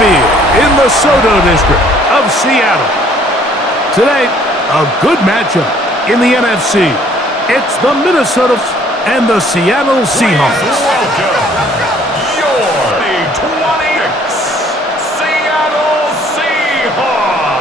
Field in the Soto District of Seattle. Today, a good matchup in the NFC. It's the Minnesota and the Seattle Seahawks. Welcome, your 26 Seattle Seahawks.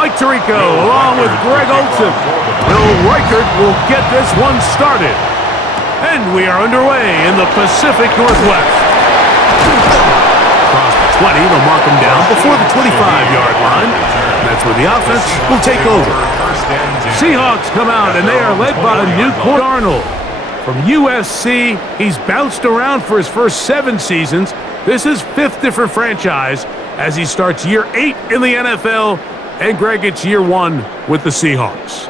Mike Tirico along with Greg Olsen. Bill Reichert will get this one started. And we are underway in the Pacific Northwest. Across the 20, they'll mark him down before the 25-yard line. That's where the offense will take over. Seahawks come out, and they are led by new quarterback Arnold. From USC, he's bounced around for his first 7 seasons. This is 5th different franchise as he starts year 8 in the NFL. And Greg, it's year 1 with the Seahawks.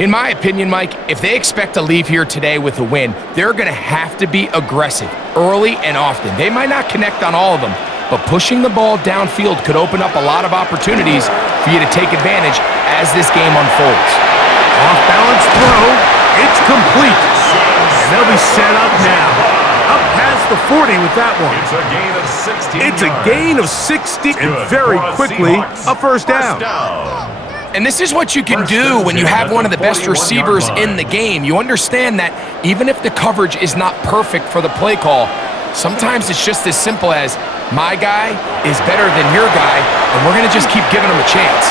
In my opinion, Mike, if they expect to leave here today with a win, they're going to have to be aggressive early and often. They might not connect on all of them, but pushing the ball downfield could open up a lot of opportunities for you to take advantage as this game unfolds. Off-balance throw. It's complete. And they'll be set up now. Up past the 40 with that one. It's a gain of 60. It's a gain of 60, and very quickly, a first down. And this is what you can do when you have one of the best receivers in the game. You understand that even if the coverage is not perfect for the play call, sometimes it's just as simple as, my guy is better than your guy, and we're going to just keep giving him a chance.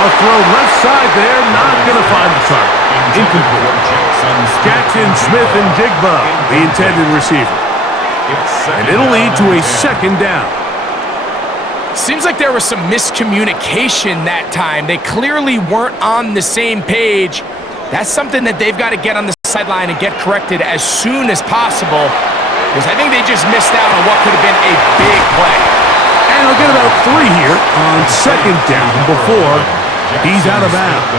A throw left side there, not going to find the target. Incomplete. Jackson, Smith, and Jigba, the intended receiver. And it'll lead to a second down. Seems like there was some miscommunication that time. They clearly weren't on the same page. That's something that they've got to get on the sideline and get corrected as soon as possible, because I think they just missed out on what could have been a big play. And they'll get about 3 here on second down before he's out of bounds.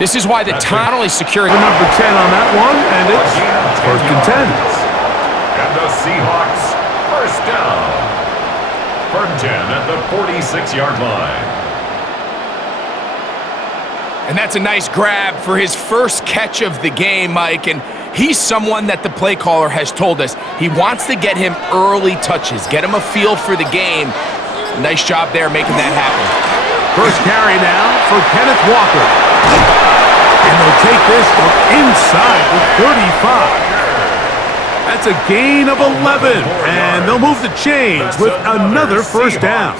This is why the not only secured number 10 on that one, and it's first and 10. And the Seahawks first down. First 10 at the 46-yard line. And that's a nice grab for his first catch of the game, Mike. And he's someone that the play caller has told us he wants to get him early touches, get him a feel for the game. Nice job there making that happen. First carry now for Kenneth Walker. And they'll take this from inside the 35. That's a gain of 11. And they'll move the chains with another first down.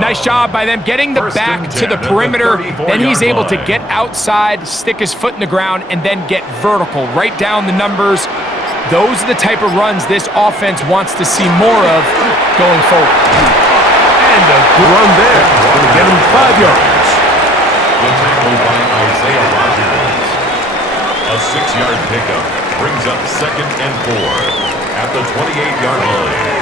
Nice job by them getting the back to the perimeter. Then he's able to get outside, stick his foot in the ground, and then get vertical. Right down the numbers. Those are the type of runs this offense wants to see more of going forward. And a good run there. Going to get him 5 yards. The tackle by Isaiah Rodgers. A 6-yard pickup brings up 2nd and 4 at the 28-yard line.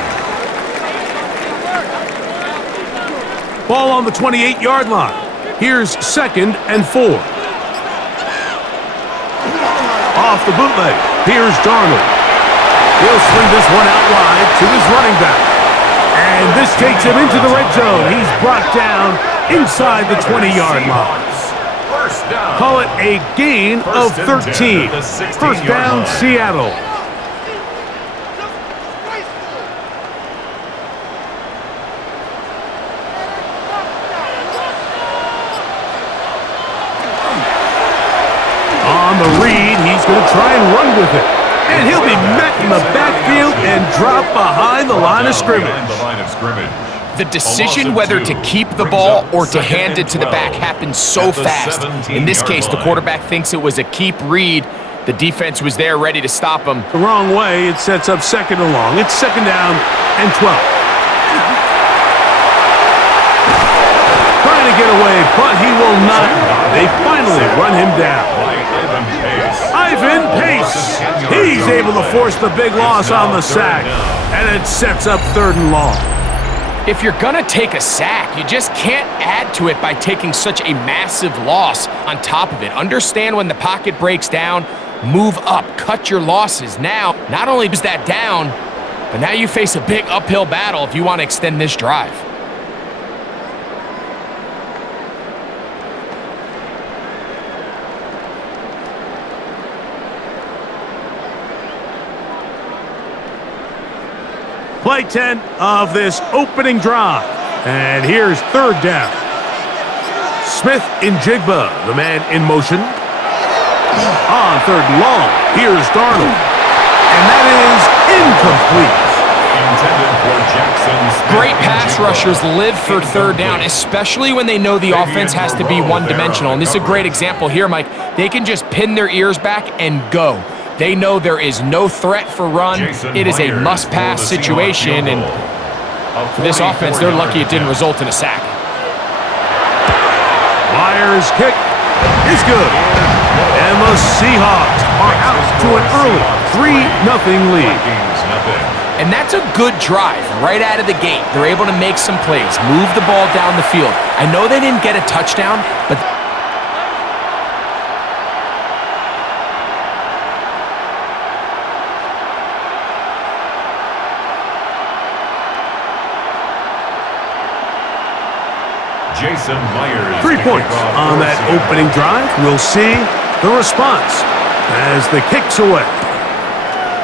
Ball on the 28-yard line. Here's 2nd and 4. Off the bootleg. Here's Darnold. He'll swing this one out wide to his running back. And this takes him into the red zone. He's brought down inside the 20-yard line. Call it a gain of 13. First down, Seattle. On the read, he's going to try and run with it. And he'll be met in the backfield and drop behind the line of scrimmage. The decision whether to keep the ball or to hand it to the back happens so fast. In this case, the quarterback thinks it was a keep read. The defense was there ready to stop him. The wrong way, it sets up 2nd and long. It's 2nd down and 12. Trying to get away, but he will not. They finally run him down. Drive-in pace. He's able to force the big loss on the sack, and it sets up 3rd and long. If you're gonna take a sack, you just can't add to it by taking such a massive loss on top of it. Understand when the pocket breaks down, move up, cut your losses. Now, not only is that down, but now you face a big uphill battle if you want to extend this drive. Play 10 of this opening drive. And here's 3rd down. Smith in Jigba, the man in motion. On 3rd and long, here's Darnold. And that is incomplete. Intended for Jackson. Great pass rushers live for 3rd down, especially when they know the offense has to be one-dimensional. And this is a great example here, Mike. They can just pin their ears back and go. They know there is no threat for run. It is a must-pass situation, and for this offense, they're lucky it didn't result in a sack. Myers' kick is good. And the Seahawks are out to an early 3-0 lead. And that's a good drive right out of the gate. They're able to make some plays, move the ball down the field. I know they didn't get a touchdown, but Jason Myers. 3 points on that opening drive. We'll see the response as the kick's away.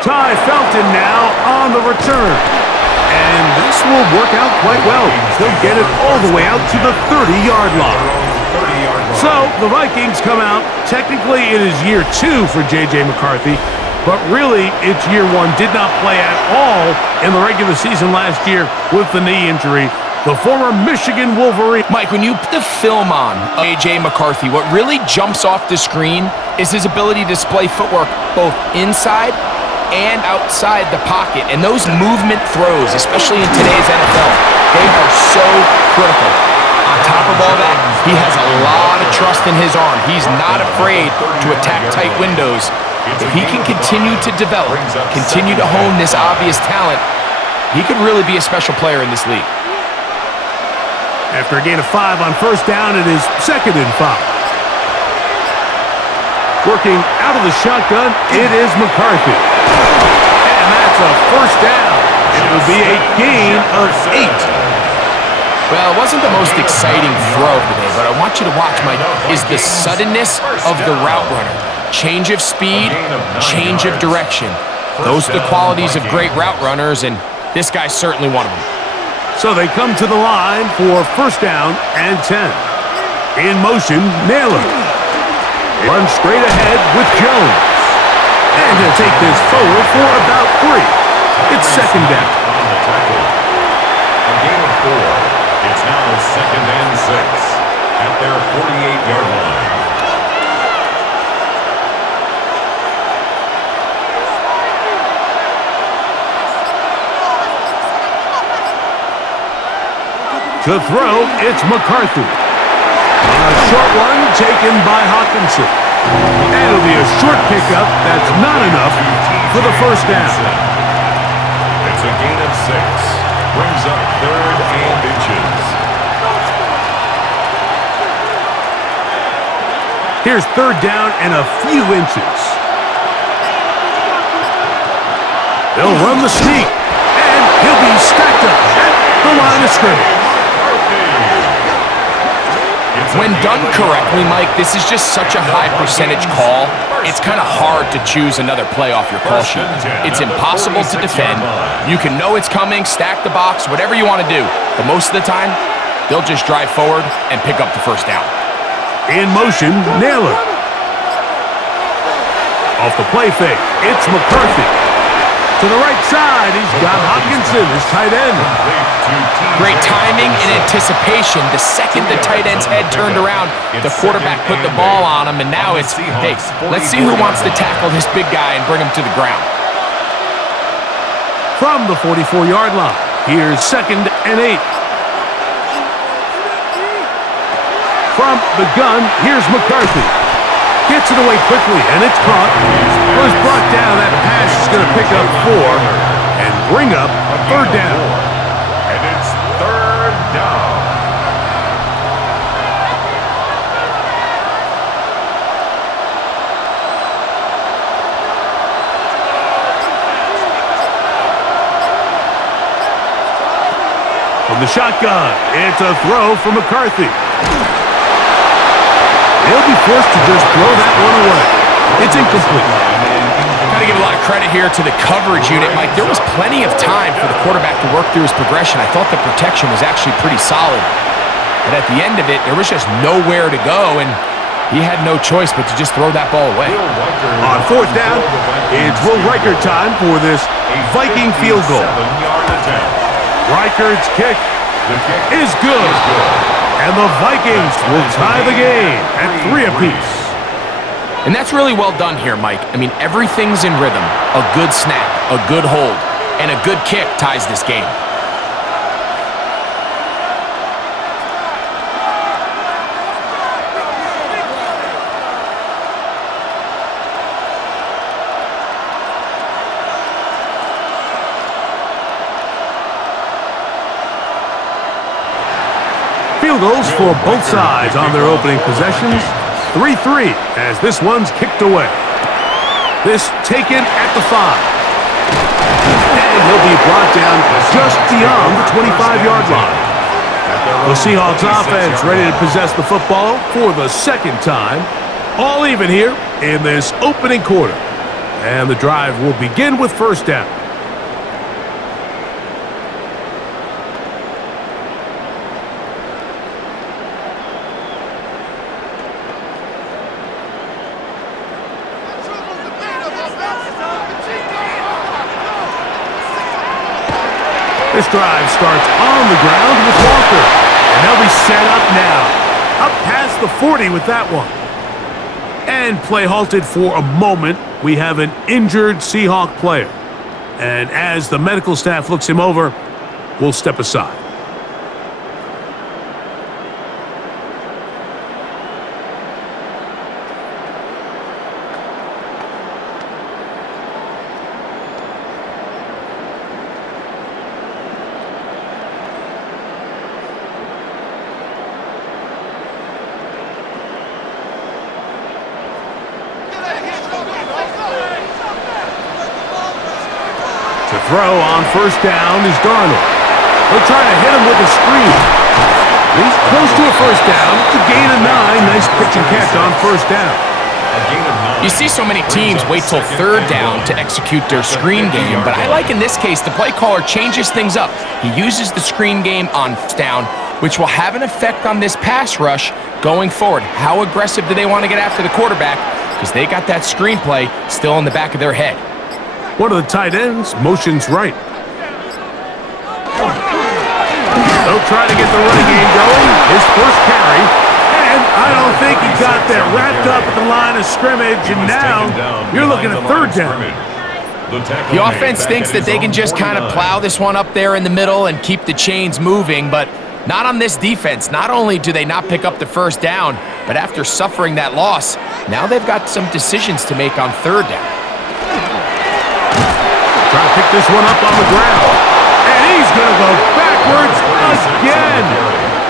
Ty Felton now on the return. And this will work out quite well. He'll get it all the way out to the 30-yard line. So the Vikings come out. Technically, it is year 2 for J.J. McCarthy. But really, it's year 1. Did not play at all in the regular season last year with the knee injury. The former Michigan Wolverine. Mike, when you put the film on A.J. McCarthy, what really jumps off the screen is his ability to display footwork both inside and outside the pocket. And those movement throws, especially in today's NFL, they are so critical. On top of all that, he has a lot of trust in his arm. He's not afraid to attack tight windows. If he can continue to develop, continue to hone this obvious talent, he could really be a special player in this league. After a gain of 5 on 1st down, it is 2nd and 5. Working out of the shotgun, it is McCarthy. And that's a 1st down. It will be a gain of 8. Well, it wasn't the most exciting throw today, but I want you to watch, Mike, is the suddenness of the route runner. Change of speed, change of direction. Those are the qualities of great route runners, and this guy's certainly one of them. So they come to the line for 1st down and 10. In motion, Naylor. Runs straight ahead with Jones. And he'll take this forward for about 3. It's 2nd down. A gain of 4. It's now 2nd and 6 at their 48-yard line. To throw, it's McCarthy. A short one taken by Hawkinson. And it'll be a short pickup. That's not enough for the 1st down. It's a gain of 6. Brings up 3rd and inches. Here's 3rd down and a few inches. They'll run the sneak. And he'll be stacked up at the line of scrimmage. When done correctly, Mike, this is just such a high percentage call. It's kind of hard to choose another play off your call sheet. It's impossible to defend. You can know it's coming, stack the box, whatever you want to do. But most of the time, they'll just drive forward and pick up the 1st down. In motion, Naylor. Off the play fake, it's McCarthy. To the right side, he's got Hawkinson, his tight end. Great timing and anticipation. The second the tight end's head turned around, the quarterback put the ball on him, and now it's, hey, let's see who wants to tackle this big guy and bring him to the ground. From the 44-yard line, here's 2nd and 8. From the gun, here's McCarthy. Gets it away quickly, and it's caught. Was brought down. That pass is going to pick up 4 and bring up third down. And it's third down. From the shotgun, it's a throw for McCarthy. He'll be forced to just throw that one away. It's incomplete. Got to give a lot of credit here to the coverage unit, Mike. There was plenty of time for the quarterback to work through his progression. I thought the protection was actually pretty solid. But at the end of it, there was just nowhere to go, and he had no choice but to just throw that ball away. On fourth down, it's Will Riker time for this Viking field goal. Riker's kick is good. And the Vikings will tie the game at 3 apiece. And that's really well done here, Mike. I mean, everything's in rhythm. A good snap, a good hold, and a good kick ties this game. Field goals for both sides on their opening possessions. 3-3 as this one's kicked away. This taken at the 5. And he'll be brought down just beyond the 25-yard line. The Seahawks offense ready to possess the football for the second time. All even here in this opening quarter. And the drive will begin with first down. This drive starts on the ground with Walker. And they'll be set up now. Up past the 40 with that one. And play halted for a moment. We have an injured Seahawk player. And as the medical staff looks him over, we'll step aside. To throw on first down is Darnold. They'll try to hit him with a screen. He's close to a first down. It's a gain of 9. Nice pitch and catch on first down. You see so many teams wait till third down to execute their screen game, but I like in this case the play caller changes things up. He uses the screen game on first down, which will have an effect on this pass rush going forward. How aggressive do they want to get after the quarterback? Because they got that screenplay still in the back of their head. One of the tight ends motions right. They'll try to get the running game going. His first carry. And I don't think he got that wrapped up at the line of scrimmage. And now you're looking at third down. The offense thinks that they can just kind of plow this one up there in the middle and keep the chains moving, but not on this defense. Not only do they not pick up the first down, but after suffering that loss, now they've got some decisions to make on third down. Trying to pick this one up on the ground. And he's going to go backwards again.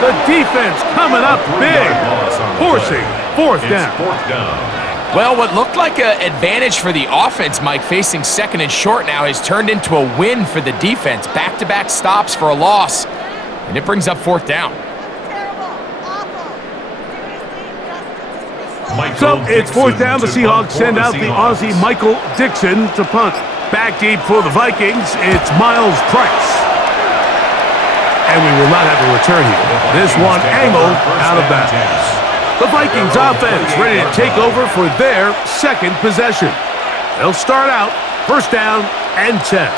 The defense coming up big, forcing fourth down. Well, what looked like an advantage for the offense, Mike, facing second and short now, has turned into a win for the defense. Back-to-back stops for a loss, and it brings up fourth down. So it's fourth down. The Seahawks send out the Aussie Michael Dixon to punt. Back deep for the Vikings, it's Miles Price. And we will not have a return here. This one angled out of bounds. The Vikings offense ready to take over for their second possession. They'll start out first down and 10.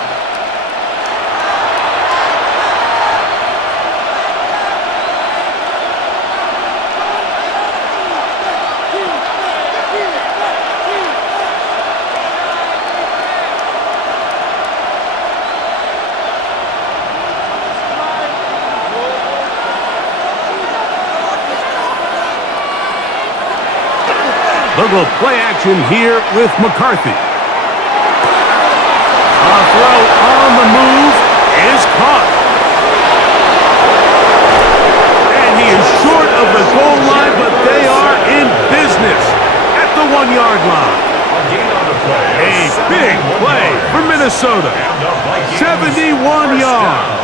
They'll go play action here with McCarthy. A throw on the move is caught. And he is short of the goal line, but they are in business at the 1-yard line. A big play for Minnesota. 71 yards.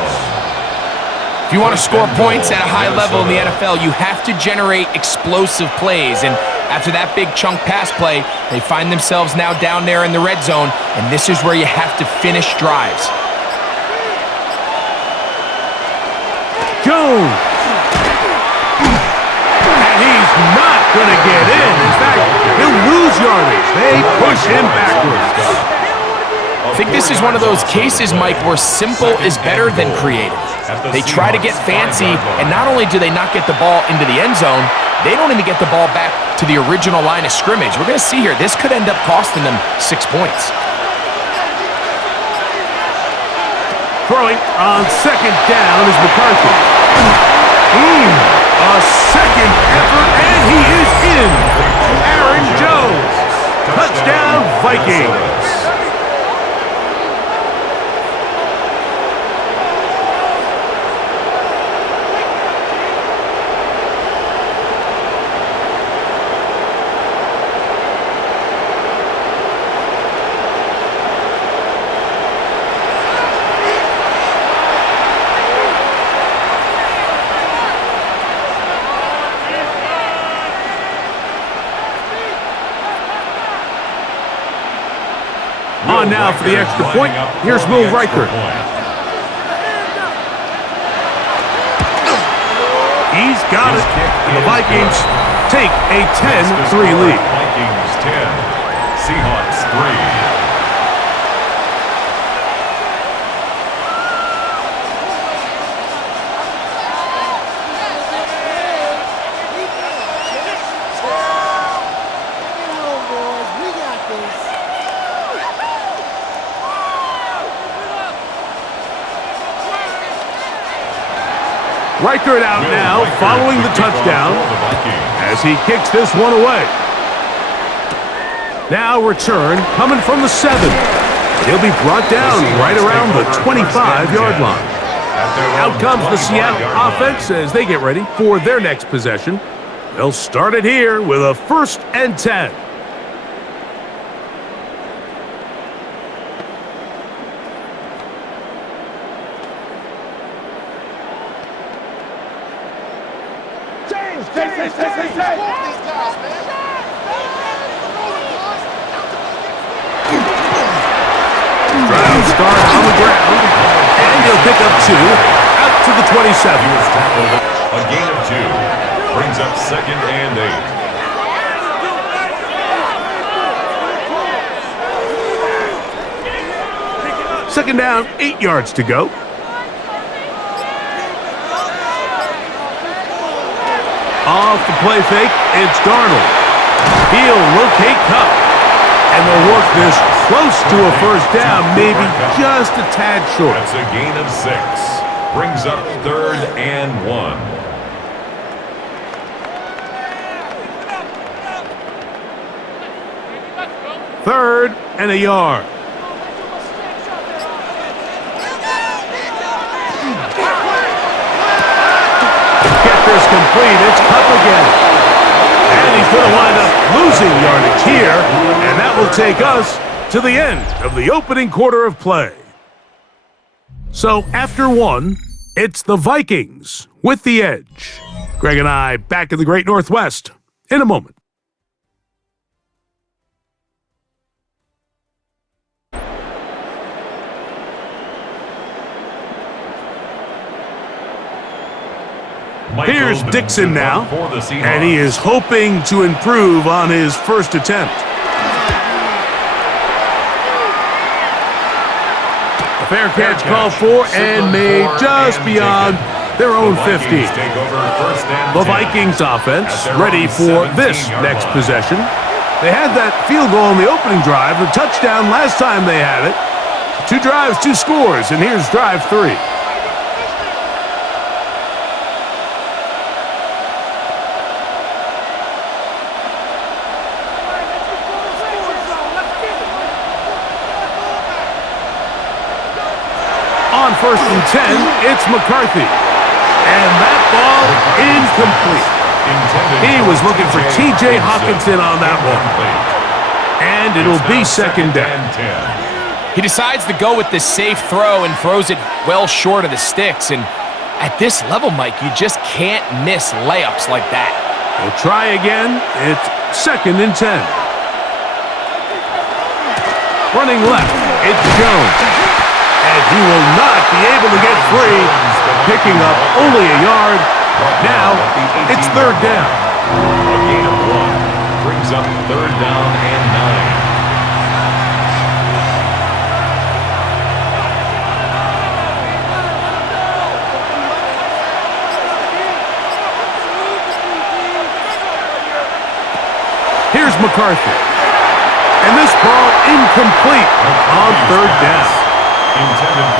If you want to score points at a high level in the NFL, you have to generate explosive plays. And after that big chunk pass play, they find themselves now down there in the red zone, and this is where you have to finish drives. Jones. And he's not going to get in. In fact, he'll lose yardage. They push him backwards. I think this is one of those cases, Mike, where simple is better than creative. They try to get fancy, and not only do they not get the ball into the end zone, they don't even get the ball back to the original line of scrimmage. We're going to see here, this could end up costing them 6 points. Throwing on second down is McCarthy. A second effort, and he is in. Aaron Jones. Touchdown, Vikings. On now for the extra point. Here's Will Riker. He's got it. And the Vikings take a 10-3 lead. Vikings 10, Seahawks 3. Riker out now, following the touchdown as he kicks this one away. Now return coming from the 7. He'll be brought down right around the 25-yard line. Out comes the Seattle offense as they get ready for their next possession. They'll start it here with a 1st and 10. Start on the ground, and he'll pick up 2 out to the 27. A gain of 2 brings up 2nd and 8. Second down, 8 yards to go. Off the play fake, it's Darnold. He'll locate Cup. And they'll work this close to a 1st down, maybe just a tad short. That's a gain of 6. Brings up 3rd and 1. Third and a yard. Get this complete. It's Cup again. And he's going to wind up losing yardage here, and that will take us to the end of the opening quarter of play. So after 1, it's the Vikings with the edge. Greg and I back in the Great Northwest in a moment. Here's Dixon now, and he is hoping to improve on his first attempt. A fair catch called for and made just beyond their own 50. The Vikings offense ready for this next possession. They had that field goal in the opening drive, the touchdown last time they had it. 2 drives, 2 scores, and here's drive 3. On 1st and 10, it's McCarthy. And that ball incomplete. He was looking for T.J. Hawkinson on that one. And it'll be 2nd down. He decides to go with the safe throw and throws it well short of the sticks. And at this level, Mike, you just can't miss layups like that. We'll try again. It's 2nd and 10. Running left, it's Jones. And he will not be able to get free, picking up only a yard. Now, it's 3rd down. A gain of 1 brings up 3rd down and 9. Here's McCarthy. And this ball incomplete on 3rd down.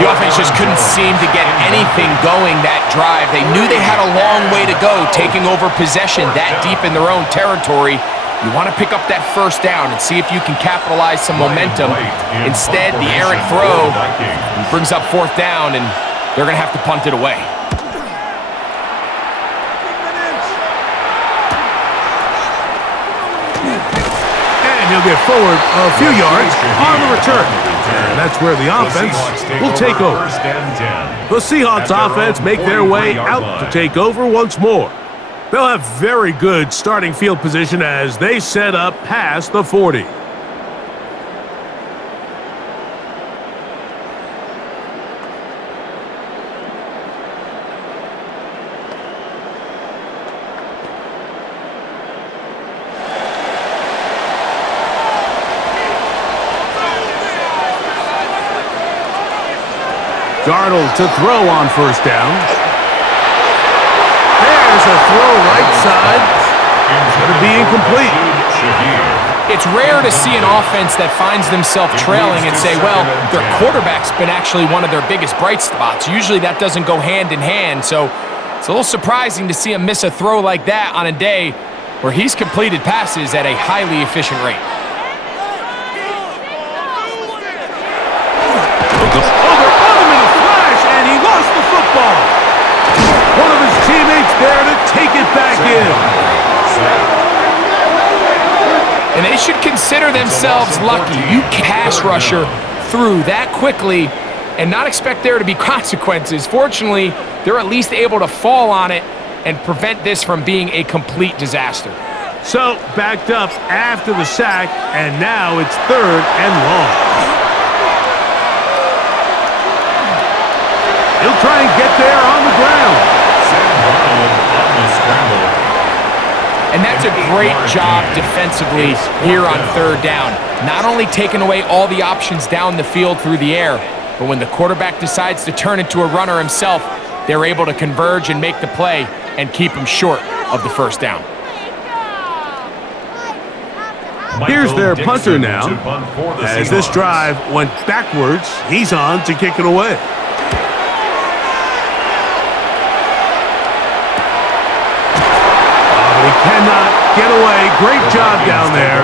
The offense just couldn't seem to get anything going that drive. They knew they had a long way to go, taking over possession that deep in their own territory. You want to pick up that 1st down and see if you can capitalize some momentum. Instead, the errant throw brings up 4th down, and they're going to have to punt it away. He'll get forward a few yards on the return. And that's where the offense will take over. The Seahawks offense make their way out to take over once more. They'll have very good starting field position as they set up past the 40. Darnold to throw on 1st down. There's a throw right side. It's going to be incomplete. It's rare to see an offense that finds themselves trailing and say, well, their quarterback's been actually one of their biggest bright spots. Usually that doesn't go hand in hand, so it's a little surprising to see him miss a throw like that on a day where he's completed passes at a highly efficient rate. One of his teammates there to take it back in. And they should consider themselves lucky. You pass rusher through that quickly and not expect there to be consequences. Fortunately, they're at least able to fall on it and prevent this from being a complete disaster. So, backed up after the sack, and now it's 3rd and long. He'll try and get there on the ground. And that's a great job defensively here on 3rd down. Not only taking away all the options down the field through the air, but when the quarterback decides to turn into a runner himself, they're able to converge and make the play and keep him short of the 1st down. Here's their punter now. As this drive went backwards, he's on to kick it away. Cannot get away. Great job down there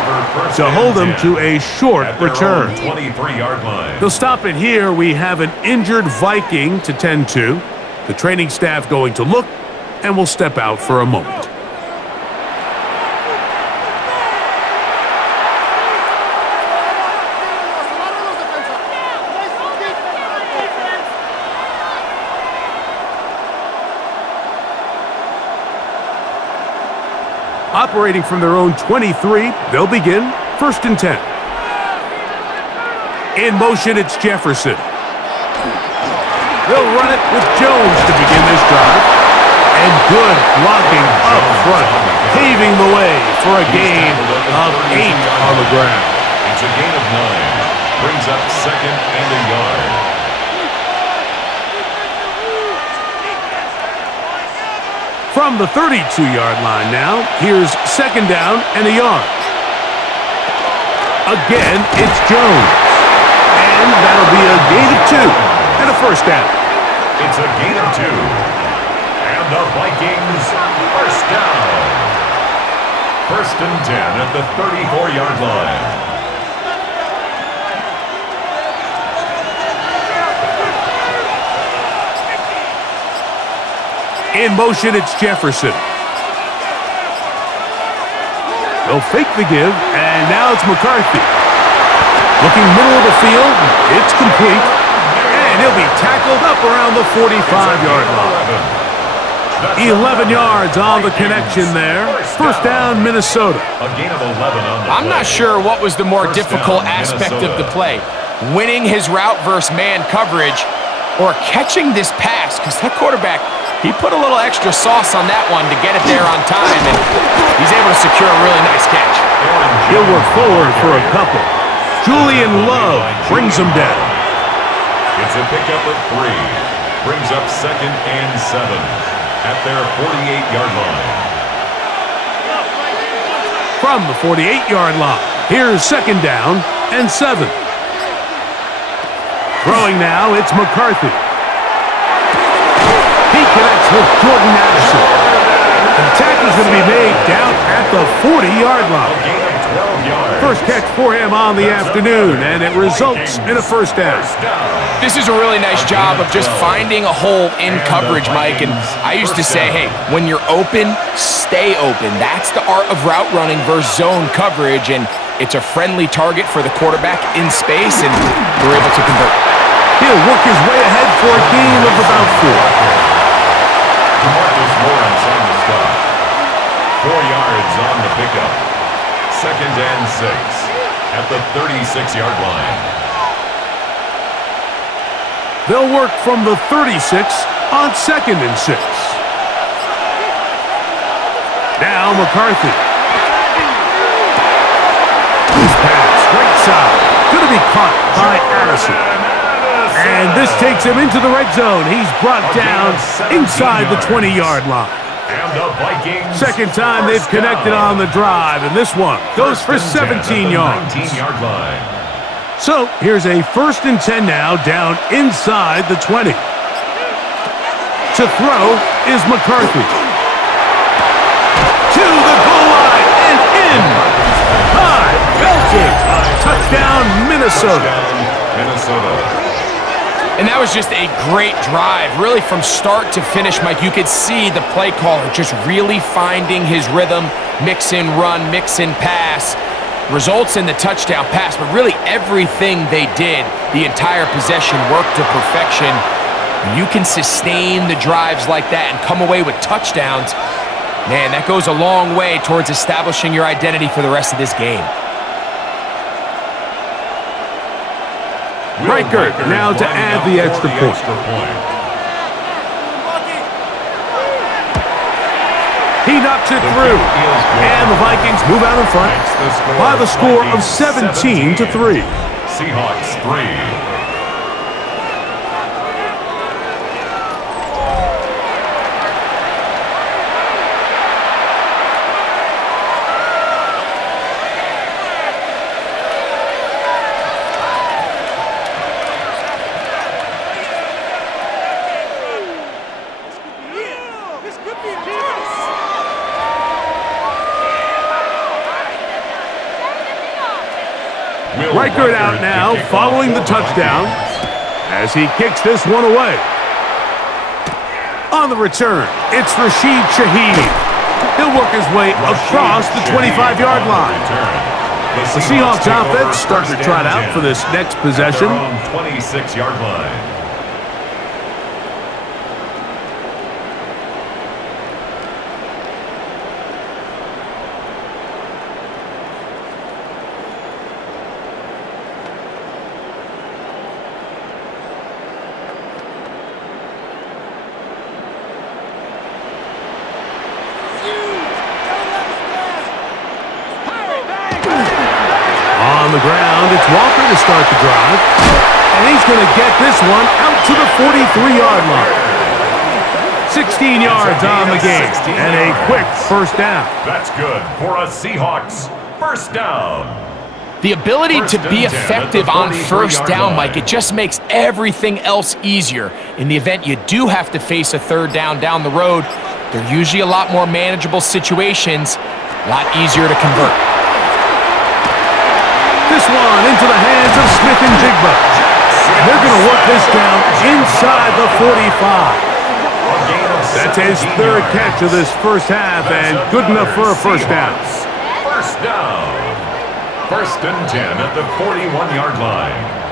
to hold him to a short return. 23-yard line. They'll stop it here. We have an injured Viking to tend to. The training staff going to look, and we'll step out for a moment. Operating from their own 23, they'll begin 1st and 10. In motion, it's Jefferson. They'll run it with Jones to begin this drive. And good blocking up front, paving the way for a gain of 8 on the ground. It's a gain of 9. Brings up 2nd and a yard. From the 32-yard line now, here's 2nd down and a yard. Again, it's Jones. And that'll be a gain of 2 and a 1st down. It's a gain of 2. And the Vikings 1st down. 1st and 10 at the 34-yard line. In motion, it's Jefferson. They'll fake the give, and now it's McCarthy. Looking middle of the field, it's complete. And he'll be tackled up around the 45-yard line. 11 yards on the connection there. First down, Minnesota. A gain of 11 on the I'm not sure what was the more difficult aspect of the play. Winning his route versus man coverage or catching this pass, because that quarterback, he put a little extra sauce on that one to get it there on time, and he's able to secure a really nice catch. He'll work forward for a couple. Julian Love brings him down. It's a pickup of 3. Brings up 2nd and 7 at their 48-yard line. From the 48-yard line, here's 2nd down and 7. Throwing now, it's McCarthy. He connects with Jordan Addison. The tackle's going to be made down at the 40-yard line. A gain of 12 yards. First catch for him on the afternoon, and it results in a first down. This is a really nice job of just finding a hole in coverage, Mike. And I used to say, hey, when you're open, stay open. That's the art of route running versus zone coverage, and it's a friendly target for the quarterback in space, and we're able to convert. He'll work his way ahead for a gain of about 4. DeMarcus Lawrence on the stop. 4 yards on the pickup. 2nd and 6 at the 36-yard line. They'll work from the 36 on 2nd and 6. Now McCarthy. This pass, right side, going to be caught by Addison. And this takes him into the red zone. He's brought down inside the 20-yard line. And the Vikings. Second time they've connected on the drive, and this one goes for 17 yards. 19-yard line. So here's a 1st and 10 now, down inside the 20. To throw is McCarthy. To the goal line and in. High, belted. Touchdown, Minnesota. Minnesota. And that was just a great drive, really from start to finish, Mike. You could see the play caller just really finding his rhythm, mix in run, mix in pass. Results in the touchdown pass, but really everything they did, the entire possession worked to perfection. When you can sustain the drives like that and come away with touchdowns, man, that goes a long way towards establishing your identity for the rest of this game. Reichert now to add the extra point. He knocks it through. And the Vikings move out in front by the score of 17-3. Seahawks 3. Reichert out now, following the touchdown, as he kicks this one away. On the return, it's Rashid Shaheed. He'll work his way across the 25-yard line. The Seahawks offense starting to trot out for this next possession. 26-yard line. On the ground, it's Walker to start the drive. And he's going to get this one out to the 43-yard line. 16 yards on the game, and a quick first down. That's good for a Seahawks first down. The ability to be effective on first down, Mike, it just makes everything else easier. In the event you do have to face a third down the road, they're usually a lot more manageable situations, a lot easier to convert. This one into the hands of Smith and Jigba. And they're going to work this down inside the 45. A gain of That's his third catch of this first half, and good enough for a first down. First down. 1st and 10 at the 41-yard line.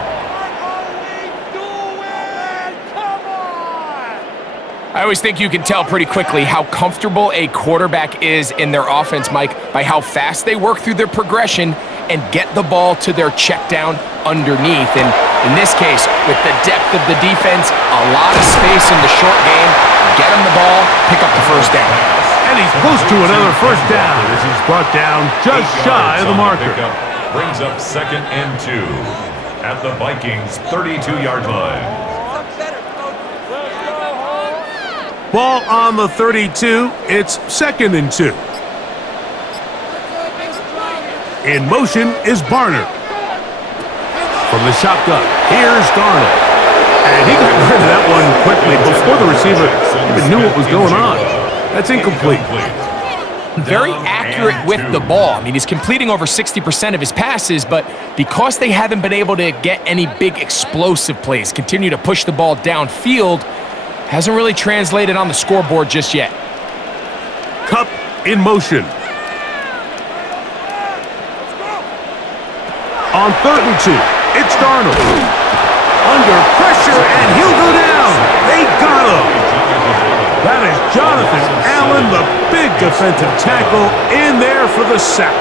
I always think you can tell pretty quickly how comfortable a quarterback is in their offense, Mike, by how fast they work through their progression and get the ball to their check down underneath. And in this case, with the depth of the defense, a lot of space in the short game, get him the ball, pick up the first down. And he's close to another first down as he's brought down just shy of the marker. Brings up 2nd and 2 at the Vikings' 32-yard line. Ball on the 32. It's 2nd and 2. In motion is Barner. From the shotgun, here's Darnold. And he got rid of that one quickly before the receiver even knew what was going on. That's incomplete. Very accurate with the ball. I mean, he's completing over 60% of his passes, but because they haven't been able to get any big explosive plays, continue to push the ball downfield, hasn't really translated on the scoreboard just yet. Cup in motion. On 3rd and 2, it's Darnold. Under pressure, and he'll go down. They got him. That is Jonathan Allen, the big defensive tackle, in there for the sack.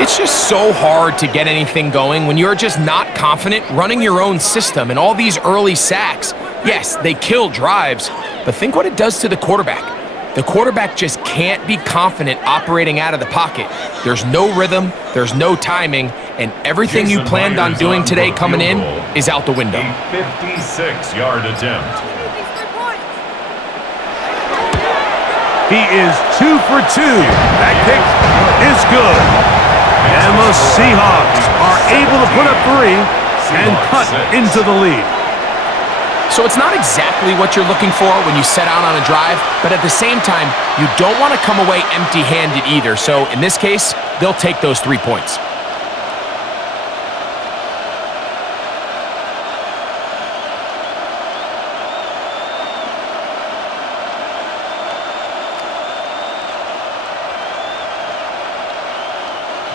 It's just so hard to get anything going when you're just not confident running your own system, and all these early sacks, yes, they kill drives, but think what it does to the quarterback. The quarterback just can't be confident operating out of the pocket. There's no rhythm, there's no timing, and everything you planned on doing today coming in is out the window. A 56-yard attempt. He is 2 for 2. That kick is good. And the Seahawks are able to put up 3 and cut into the lead. So it's not exactly what you're looking for when you set out on a drive, but at the same time, you don't want to come away empty-handed either. So in this case, they'll take those 3 points.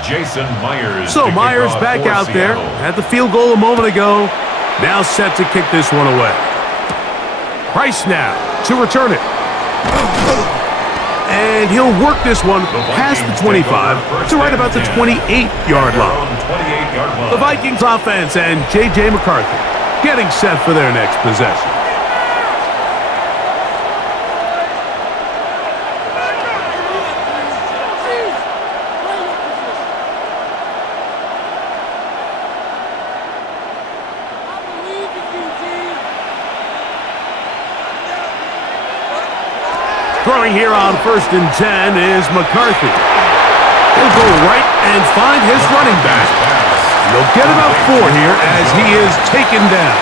Jason Myers. So Myers back out there at the field goal a moment ago. Now set to kick this one away. Price now to return it. And he'll work this one past the 25 to right about the 28-yard line. The Vikings offense and J.J. McCarthy getting set for their next possession. Throwing here on 1st and 10 is McCarthy. He'll go right and find his running back. They'll get about 4 here as he is taken down.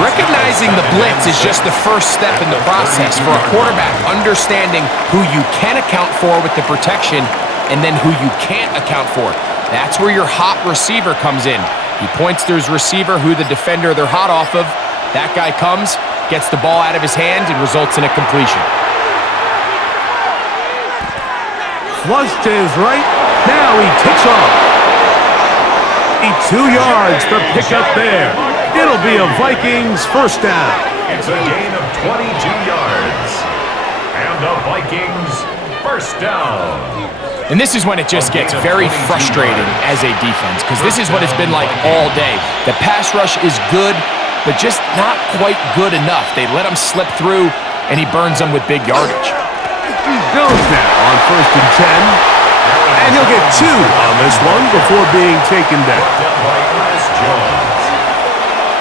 Recognizing the blitz is just the first step in the process for a quarterback, understanding who you can account for with the protection and then who you can't account for. That's where your hot receiver comes in. He points to his receiver, who the defender they're hot off of. That guy comes, gets the ball out of his hand, and results in a completion. Flush to his right. Now he takes off. 2 yards for pickup there. It'll be a Vikings first down. It's a gain of 22 yards. And the Vikings first down. And this is when it just gets very frustrating as a defense, because this is what it's been like all day. The pass rush is good, but just not quite good enough. They let him slip through, and he burns them with big yardage. Jones now on 1st and 10. And he'll get 2 on this one before being taken down. By Ernest Jones.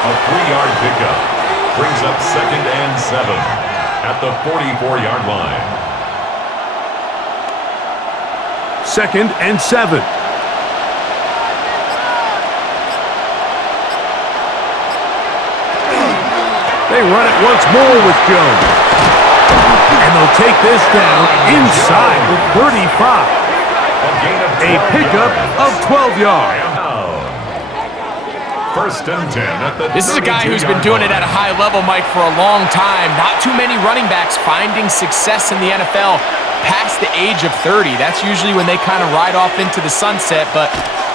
A 3-yard pickup. Brings up 2nd and 7 at the 44-yard line. 2nd and 7. They run it once more with Jones. And they'll take this down inside the 35. A pickup of 12 yards. First and 10 at the This is a guy who's been doing it at a high level, Mike, for a long time. Not too many running backs finding success in the NFL past the age of 30. That's usually when they kind of ride off into the sunset, but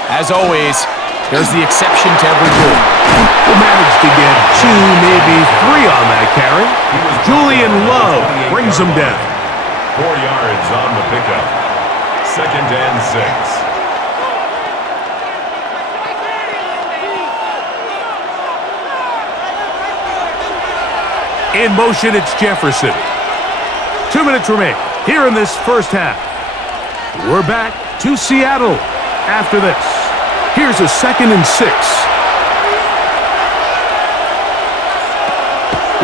as always, there's the exception to every rule. He managed to get 2, maybe 3 on that carry. Julian Love brings him down. 4 yards on the pickup. Second and 6. In motion, it's Jefferson. 2 minutes remain here in this first half. We're back to Seattle after this. Here's a 2nd and 6.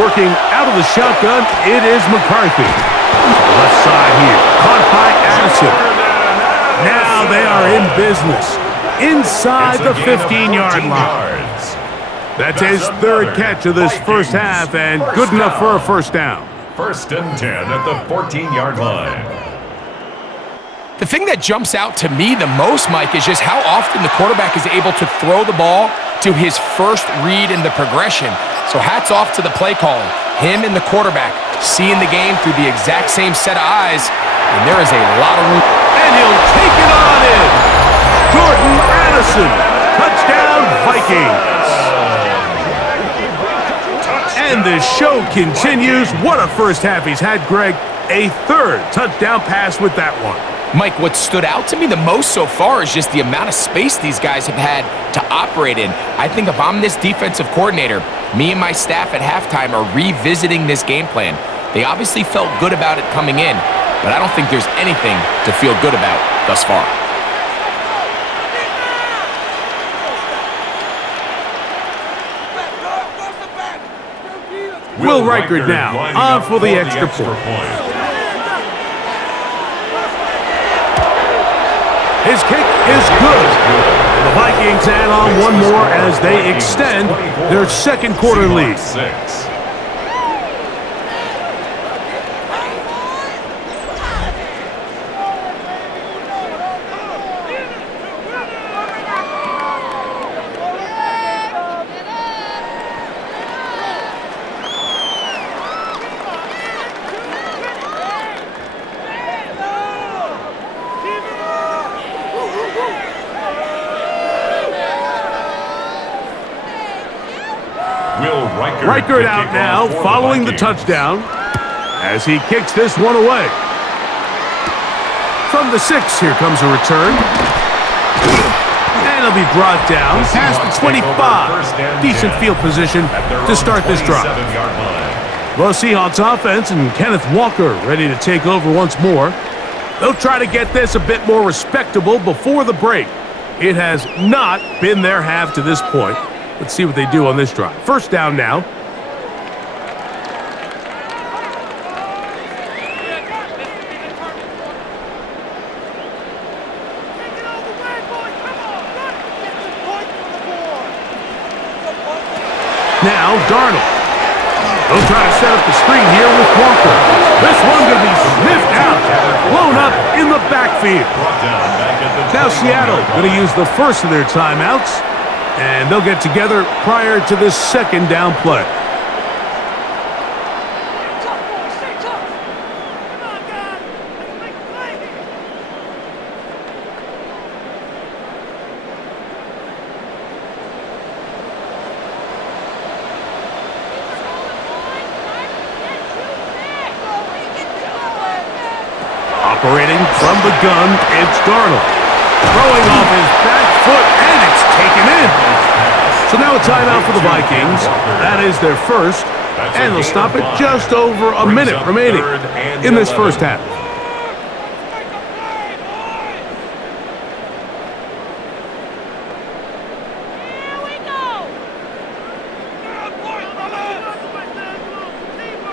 Working out of the shotgun, it is McCarthy. Left side here, caught by Addison. Now they are in business inside the 15-yard line. That's his 3rd catch of this first half and good enough for a first down. First and 10 at the 14-yard line. The thing that jumps out to me the most, Mike, is just how often the quarterback is able to throw the ball to his first read in the progression. So hats off to the play caller. Him and the quarterback seeing the game through the exact same set of eyes, and there is a lot of room. And he'll take it on in. Jordan Addison, touchdown Vikings. And the show continues. What a first half he's had, Greg. A 3rd touchdown pass with that one. Mike, what stood out to me the most so far is just the amount of space these guys have had to operate in. I think if I'm this defensive coordinator, me and my staff at halftime are revisiting this game plan. They obviously felt good about it coming in, but I don't think there's anything to feel good about thus far. Will Reichard now on for the extra point. His kick is good. The Vikings add on one more as they extend their 2nd quarter lead. Reichard out now following the touchdown as he kicks this one away. From the 6, here comes a return. And it'll be brought down past the 25. Decent field position to start this drive. The Seahawks offense and Kenneth Walker ready to take over once more. They'll try to get this a bit more respectable before the break. It has not been their half to this point. Let's see what they do on this drive. First down now. Now, Darnold. They'll try to set up the screen here with Walker. This one going to be sniffed out. Blown up in the backfield. Now Seattle going to use the first of their timeouts. And they'll get together prior to this 2nd down play. Operating from the gun, it's Darnold. Throwing off his back foot, and it's taken in. So now a timeout for the Vikings. That is their first, and they'll stop it just over a minute remaining in this first half.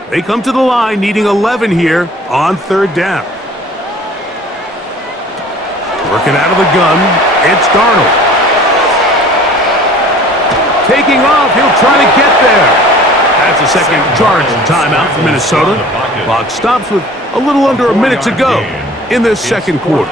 They come to the line needing 11 here on 3rd down. Working out of the gun, it's Darnold. Taking off, he'll try to get there. That's a 2nd charge timeout for Minnesota. Clock stops with a little under a minute to go in this 2nd quarter.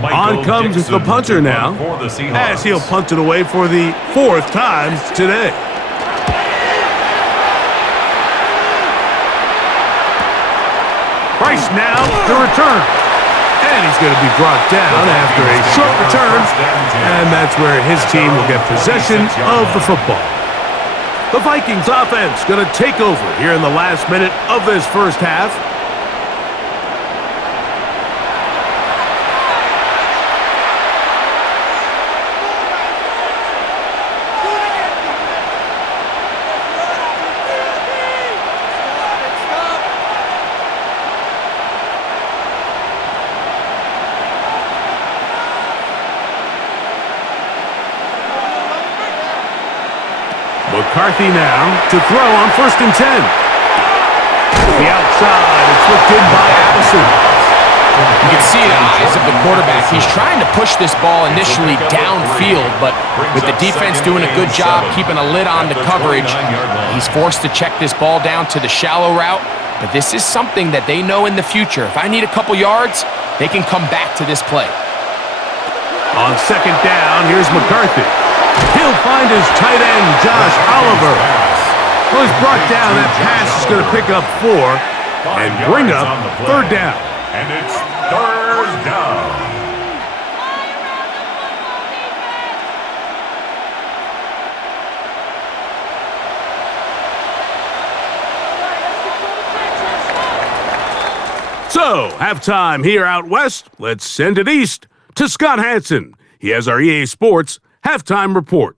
On comes the punter now, as he'll punt it away for the 4th time today. Price now to return. And he's going to be brought down after a short return. And that's where his team will get possession of the football. The Vikings offense going to take over here in the last minute of this first half. McCarthy now to throw on 1st and 10. The outside, it's looked in by Addison. You can see the eyes of the quarterback. He's trying to push this ball initially downfield, but with the defense doing a good job keeping a lid on the coverage, he's forced to check this ball down to the shallow route. But this is something that they know in the future. If I need a couple yards, they can come back to this play. On 2nd down, here's McCarthy. He'll find his tight end, Josh Oliver. Well, he's brought down. That pass is going to pick up 4 and bring up 3rd down. And it's 3rd down. So, halftime here out west. Let's send it east to Scott Hansen. He has our EA Sports halftime report.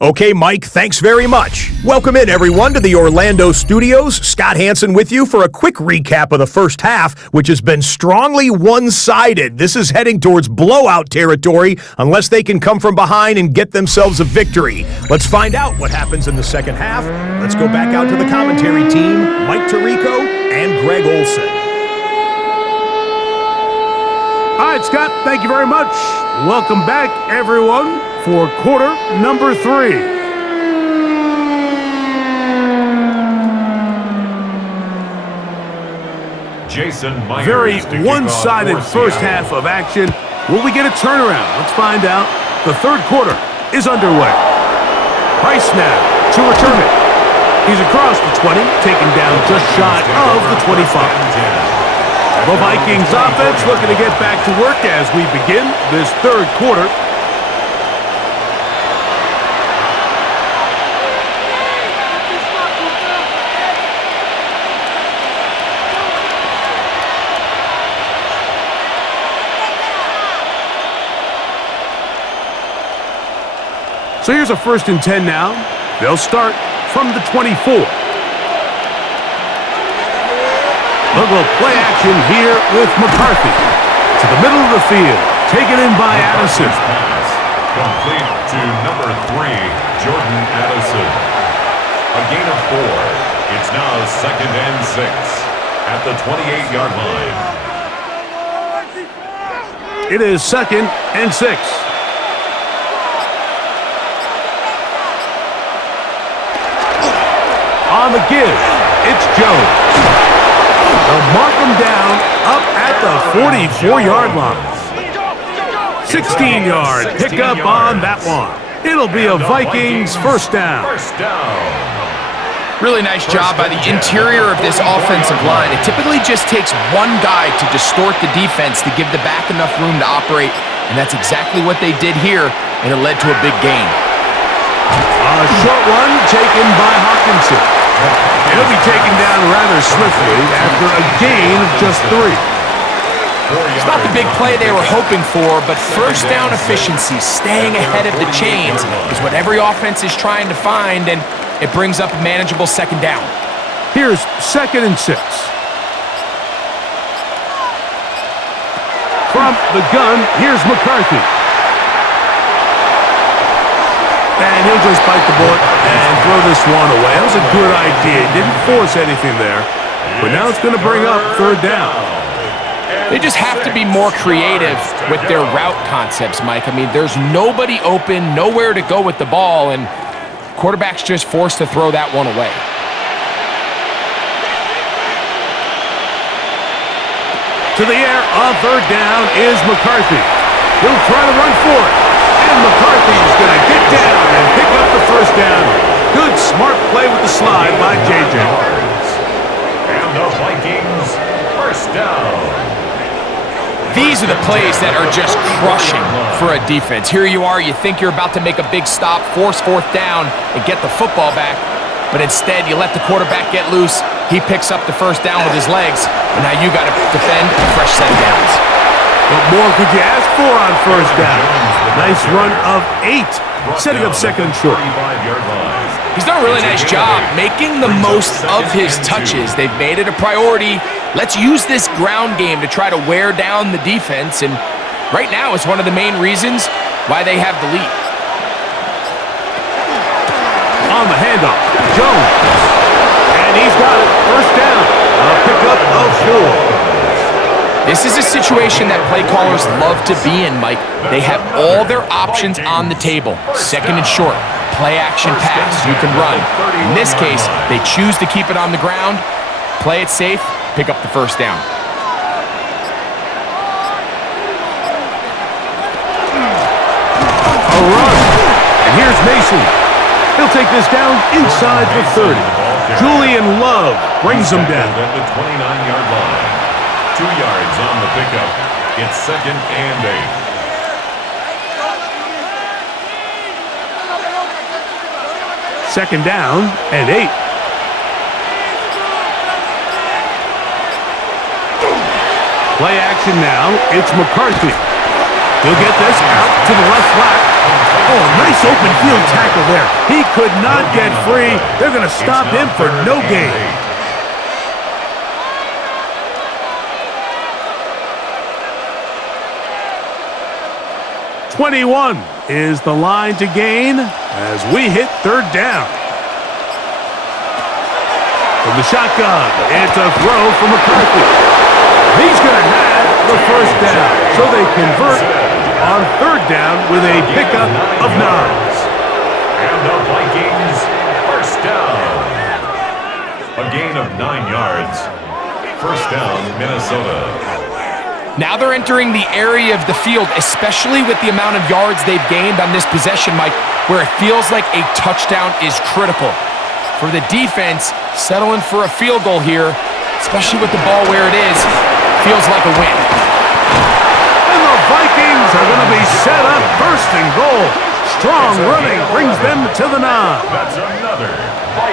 Okay, Mike, thanks very much. Welcome in, everyone, to the Orlando studios. Scott Hansen with you for a quick recap of the first half, which has been strongly one-sided. This is heading towards blowout territory unless they can come from behind and get themselves a victory. Let's find out what happens in the second half. Let's go back out to the commentary team, Mike Tirico and Greg Olson. All right, Scott, thank you very much. Welcome back, everyone, for quarter number 3. Jason Myers. Very one-sided first half of action. Will we get a turnaround? Let's find out. The 3rd quarter is underway. Price now to return it. He's across the 20, taken down just shy of the 25. The Vikings offense looking to get back to work as we begin this 3rd quarter. So here's a 1st and 10 now. They'll start from the 24. Look, a little play action here with McCarthy. To the middle of the field. Taken in by Addison. Complete to number 3, Jordan Addison. A gain of 4. It's now 2nd and 6 at the 28-yard line. It is 2nd and 6. On the give, it's Jones. They'll mark him down up at the 44-yard line. 16-yard pickup on that one. It'll be a Vikings first down. Really nice job by the interior of this offensive line. It typically just takes one guy to distort the defense to give the back enough room to operate, and that's exactly what they did here, and it led to a big gain. A short one taken by Hawkinson. He'll be taken down rather swiftly after a gain of just 3. It's not the big play they were hoping for, but first down efficiency, staying ahead of the chains, is what every offense is trying to find, and it brings up a manageable 2nd down. Here's 2nd and 6. From the gun, here's McCarthy. And he'll just bite the bullet and throw this one away. That was a good idea. Didn't force anything there. But now it's going to bring up 3rd down. They just have to be more creative with their route concepts, Mike. I mean, there's nobody open, nowhere to go with the ball, and quarterback's just forced to throw that one away. To the air on third down is McCarthy. He'll try to run for it. And McCarthy's going to get down and pick up the first down. Good, smart play with the slide by J.J. And the Vikings first down. These are the plays that are just crushing for a defense. Here you are, you think you're about to make a big stop, force fourth down, and get the football back. But instead, you let the quarterback get loose. He picks up the first down with his legs, and now you got to defend a fresh set of downs. What more could you ask for on first down? Nice run of 8, setting up second and short. He's done a really nice job making the most of his touches. They've made it a priority. Let's use this ground game to try to wear down the defense, and right now it's one of the main reasons why they have the lead. On the handoff, Jones. And he's got it. First down. A pickup of 4. This is a situation that play callers love to be in, Mike. They have all their options on the table. Second and short, play action pass, you can run. In this case, they choose to keep it on the ground, play it safe, pick up the first down. A run. And here's Mason. He'll take this down inside the 30. Julian Love brings him down. At the 29-yard line. 2 yards on the pickup. It's second and 8. Second down and 8. Play action now. It's McCarthy. He'll get this out to the left flat. Oh, nice open field tackle there. He could not get free. They're going to stop him for no gain. "21 is the line to gain as we hit third down. From the shotgun, it's a throw from McCarthy. He's going to have the first down, so they convert on third down with a pickup of 9. And the Vikings first down. A gain of 9 yards. First down, Minnesota. Now they're entering the area of the field, especially with the amount of yards they've gained on this possession, Mike, where it feels like a touchdown is critical. For the defense, settling for a field goal here, especially with the ball where it is, feels like a win. And the Vikings are going to be set up first and goal. Strong running brings them to the 9. That's another.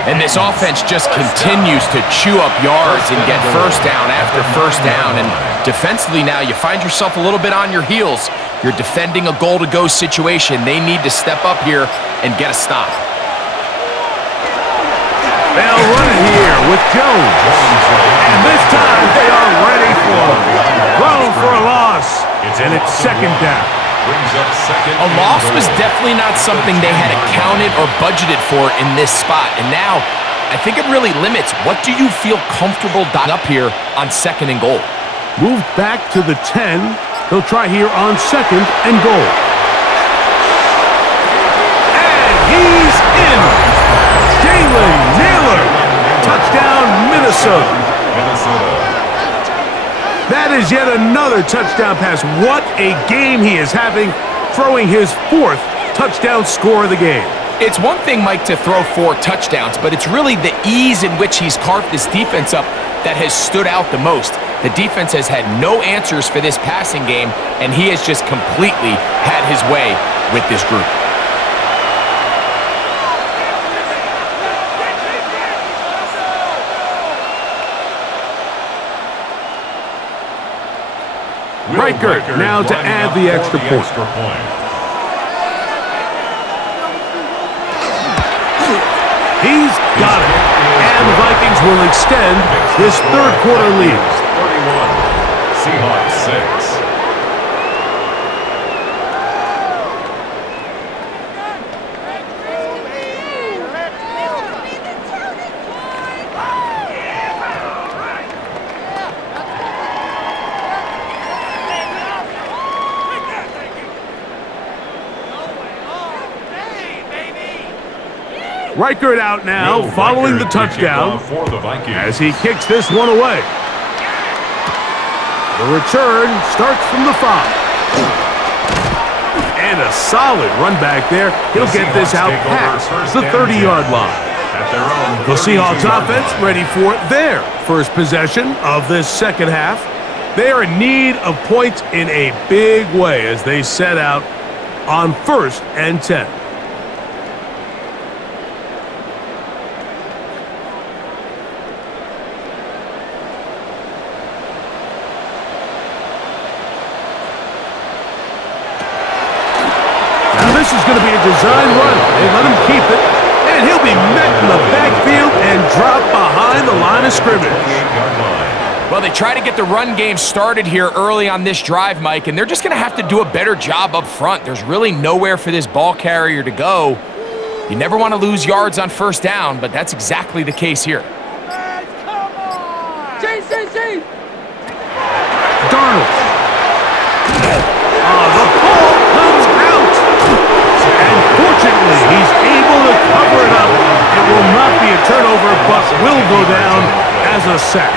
And this offense just continues to chew up yards and get first down after first down. And defensively now, you find yourself a little bit on your heels. You're defending a goal-to-go situation. They need to step up here and get a stop. They'll run it here with Jones. And this time they are ready for him. Thrown for a loss. And it's second down. A loss was definitely not something they had accounted or budgeted for in this spot. And now, I think it really limits what do you feel comfortable dotting up here on second and goal. Moved back to the 10. He'll try here on second and goal. And he's in. Jalen Naylor. Touchdown, Minnesota. That is yet another touchdown pass. What a game he is having, throwing his 4th touchdown score of the game. It's one thing, Mike, to throw 4 touchdowns, but it's really the ease in which he's carved this defense up that has stood out the most. The defense has had no answers for this passing game, and he has just completely had his way with this group. Reichert now to add the extra point. He's got it. And the Vikings will extend this third quarter lead. 31, Seahawks 6. Reichert out now, following the touchdown, for the Vikings. as he kicks this one away. The return starts from the 5. And a solid run back there. He'll get this out past the 30-yard line. The Seahawks offense ready for their first possession of this second half. They are in need of points in a big way as they set out on 1st and 10. Now this is going to be a design run. They let him keep it, and he'll be met in the backfield and dropped behind the line of scrimmage. Well, they try to get the run game started here early on this drive, Mike, and they're just going to have to do a better job up front. There's really nowhere for this ball carrier to go. You never want to lose yards on 1st down, but that's exactly the case here. Darnold. The ball comes out. And fortunately, he's able to cover it up. It will not be a turnover, but will go down as a sack.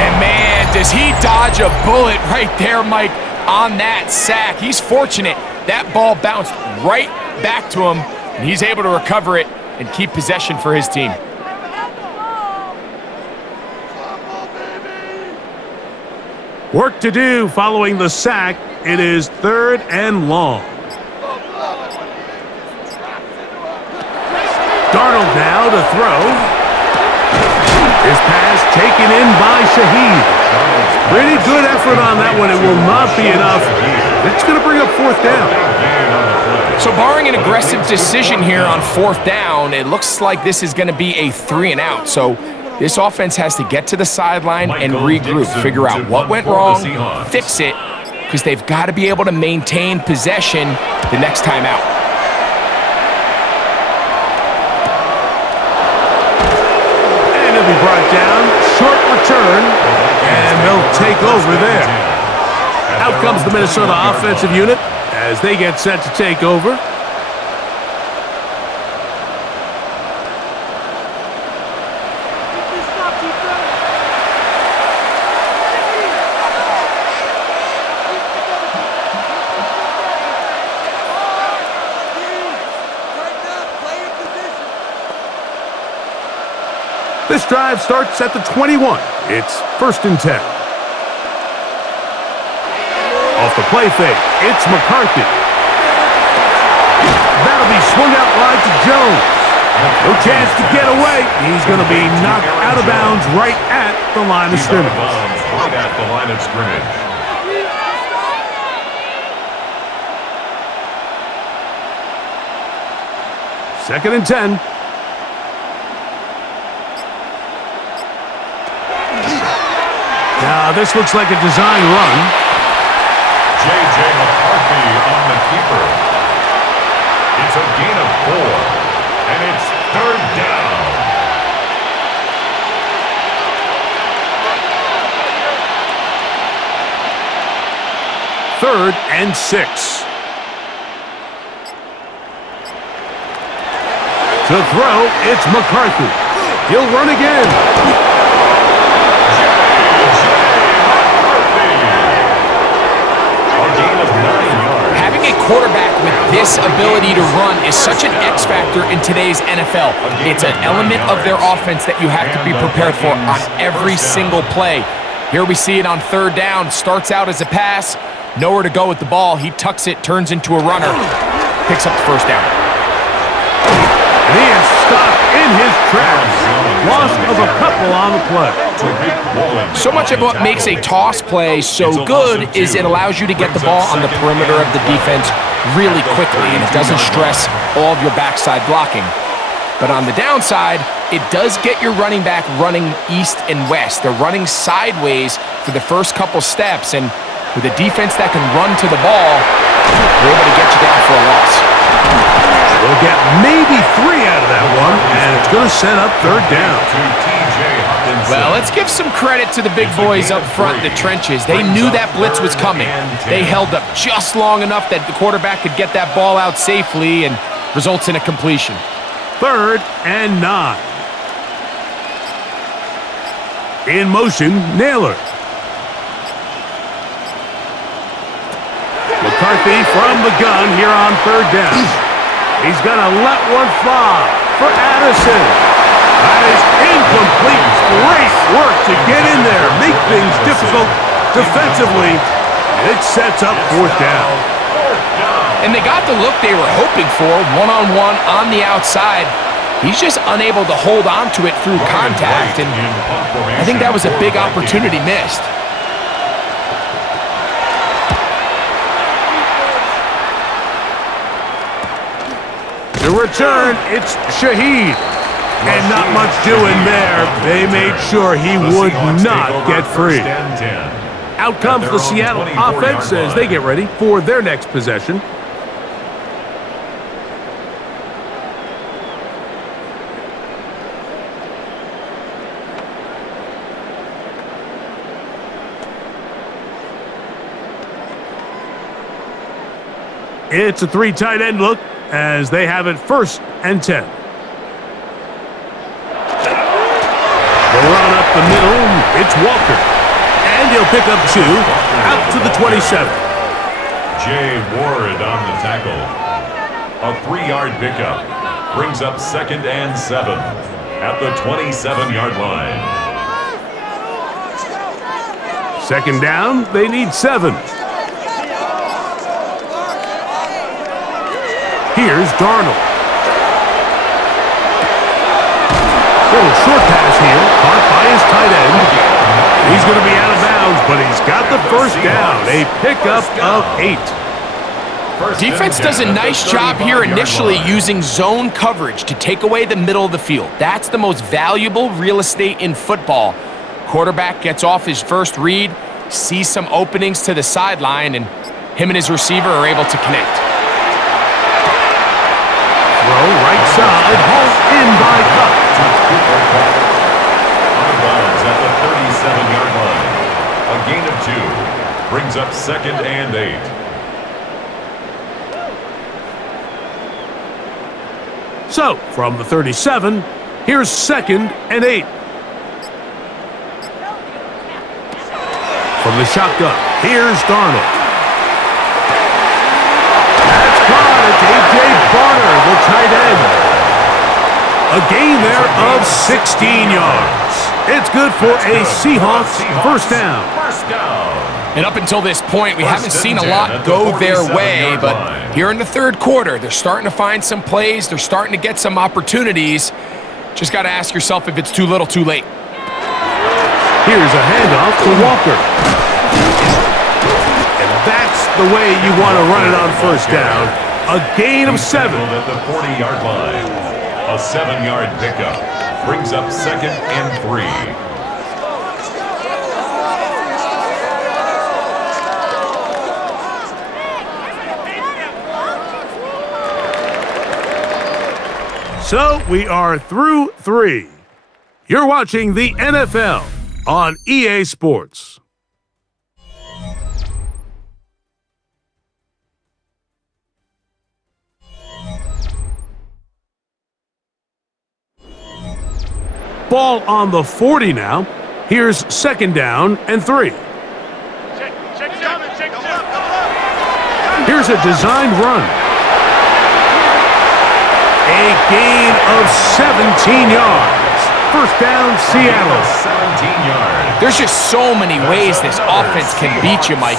And man, does he dodge a bullet right there, Mike, on that sack. He's fortunate. That ball bounced right back to him, and he's able to recover it and keep possession for his team. Work to do following the sack. It is 3rd and long. Darnold now to throw. His pass taken in by Shaheed. Pretty good effort on that one. It will not be enough. It's going to bring up 4th down. So barring an aggressive decision here on 4th down, it looks like this is going to be a 3 and out. So this offense has to get to the sideline and regroup, figure out what went wrong, fix it, because they've got to be able to maintain possession the next time out. And it'll be brought down, short return, and they'll take over there. Out comes the Minnesota offensive unit as they get set to take over. This drive starts at the 21. It's 1st and 10. Off the play fake, it's McCarthy. That'll be swung out wide to Jones. No chance to get away. He's going to be knocked out of bounds right at the line of scrimmage. Right at the line of scrimmage. Second and 10. Now this looks like a design run. J.J. McCarthy on the keeper. It's a gain of 4, and it's 3rd down. Third and 6. To throw, it's McCarthy. He'll run again. Having a quarterback with this ability to run is such an X factor in today's NFL. It's an element of their offense that you have to be prepared for on every single play. Here we see it on 3rd down. Starts out as a pass. Nowhere to go with the ball. He tucks it, turns into a runner. Picks up the 1st down. And he is stopped in his tracks. Loss of a couple on the play. So much of what makes a toss play so good is it allows you to get the ball on the perimeter of the defense really quickly, and it doesn't stress all of your backside blocking. But on the downside, it does get your running back running east and west. They're running sideways for the first couple steps, and with a defense that can run to the ball, they're able to get you down for a loss. They'll get maybe 3 out of that one, and it's going to set up 3rd down. Well, let's give some credit to the big boys up front in the trenches. They knew that blitz was coming. They held up just long enough that the quarterback could get that ball out safely and results in a completion. 3rd and 9. In motion, Naylor. McCarthy from the gun here on third down. He's going to let one fly for Addison. That is incomplete. Great work to get in there, make things difficult defensively. It sets up fourth down. And they got the look they were hoping for, one-on-one on the outside. He's just unable to hold on to it through contact, and I think that was a big opportunity missed. To return, it's Shaheed. And not much doing there. They made sure he would not get free. Out comes the Seattle offense as they get ready for their next possession. It's a three tight end look as they have it 1st and 10. The run up the middle, it's Walker. And he'll pick up 2 out to the 27. Jay Ward on the tackle. A 3-yard pickup brings up 2nd and 7 at the 27-yard line. 2nd down, they need 7. Here's Darnold. Little short pass here, caught by his tight end. He's going to be out of bounds, but he's got the 1st down. A pickup of 8. Defense does a nice job here initially using zone coverage to take away the middle of the field. That's the most valuable real estate in football. Quarterback gets off his first read, sees some openings to the sideline, and him and his receiver are able to connect. Throw right side, hauled in by Cup. On runs at the 37-yard line. A gain of 2 brings up 2nd and 8. So, from the 37, here's 2nd and 8. From the shotgun, here's Darnold. That's caught. It's A.J. Barner, the tight end. A gain there of 16 yards. It's good for a Seahawks 1st down. And up until this point, we haven't seen a lot go their way, but here in the 3rd quarter, they're starting to find some plays. They're starting to get some opportunities. Just got to ask yourself if it's too little, too late. Here's a handoff to Walker. And that's the way you want to run it on 1st down. A gain of 7. At the 40-yard line. A 7-yard pickup brings up 2nd and 3. So we are through 3. You're watching the NFL on EA Sports. Ball on the 40 now. Here's 2nd down and 3. Here's a designed run. A gain of 17 yards. 1st down, Seattle. 17 yards. There's just so many ways this offense can beat you, Mike.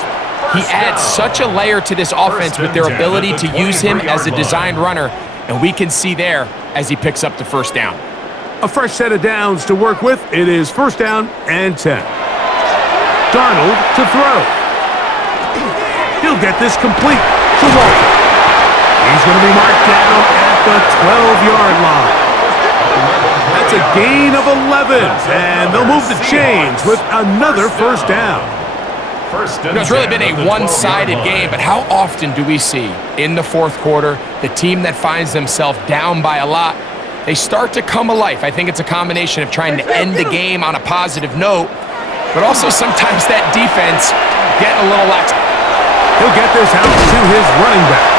He adds such a layer to this offense with their ability to use him as a designed runner, and we can see there as he picks up the 1st down. A fresh set of downs to work with. It is 1st down and 10. Darnold to throw. He'll get this complete to Walker. He's going to be marked down at the 12-yard line. That's a gain of 11, and they'll move the chains with another 1st down. It's really been a one-sided game, but how often do we see in the 4th quarter the team that finds themselves down by a lot, they start to come alive? I think it's a combination of trying to end the game on a positive note, but also sometimes that defense getting a little lax. He'll get this out to his running back,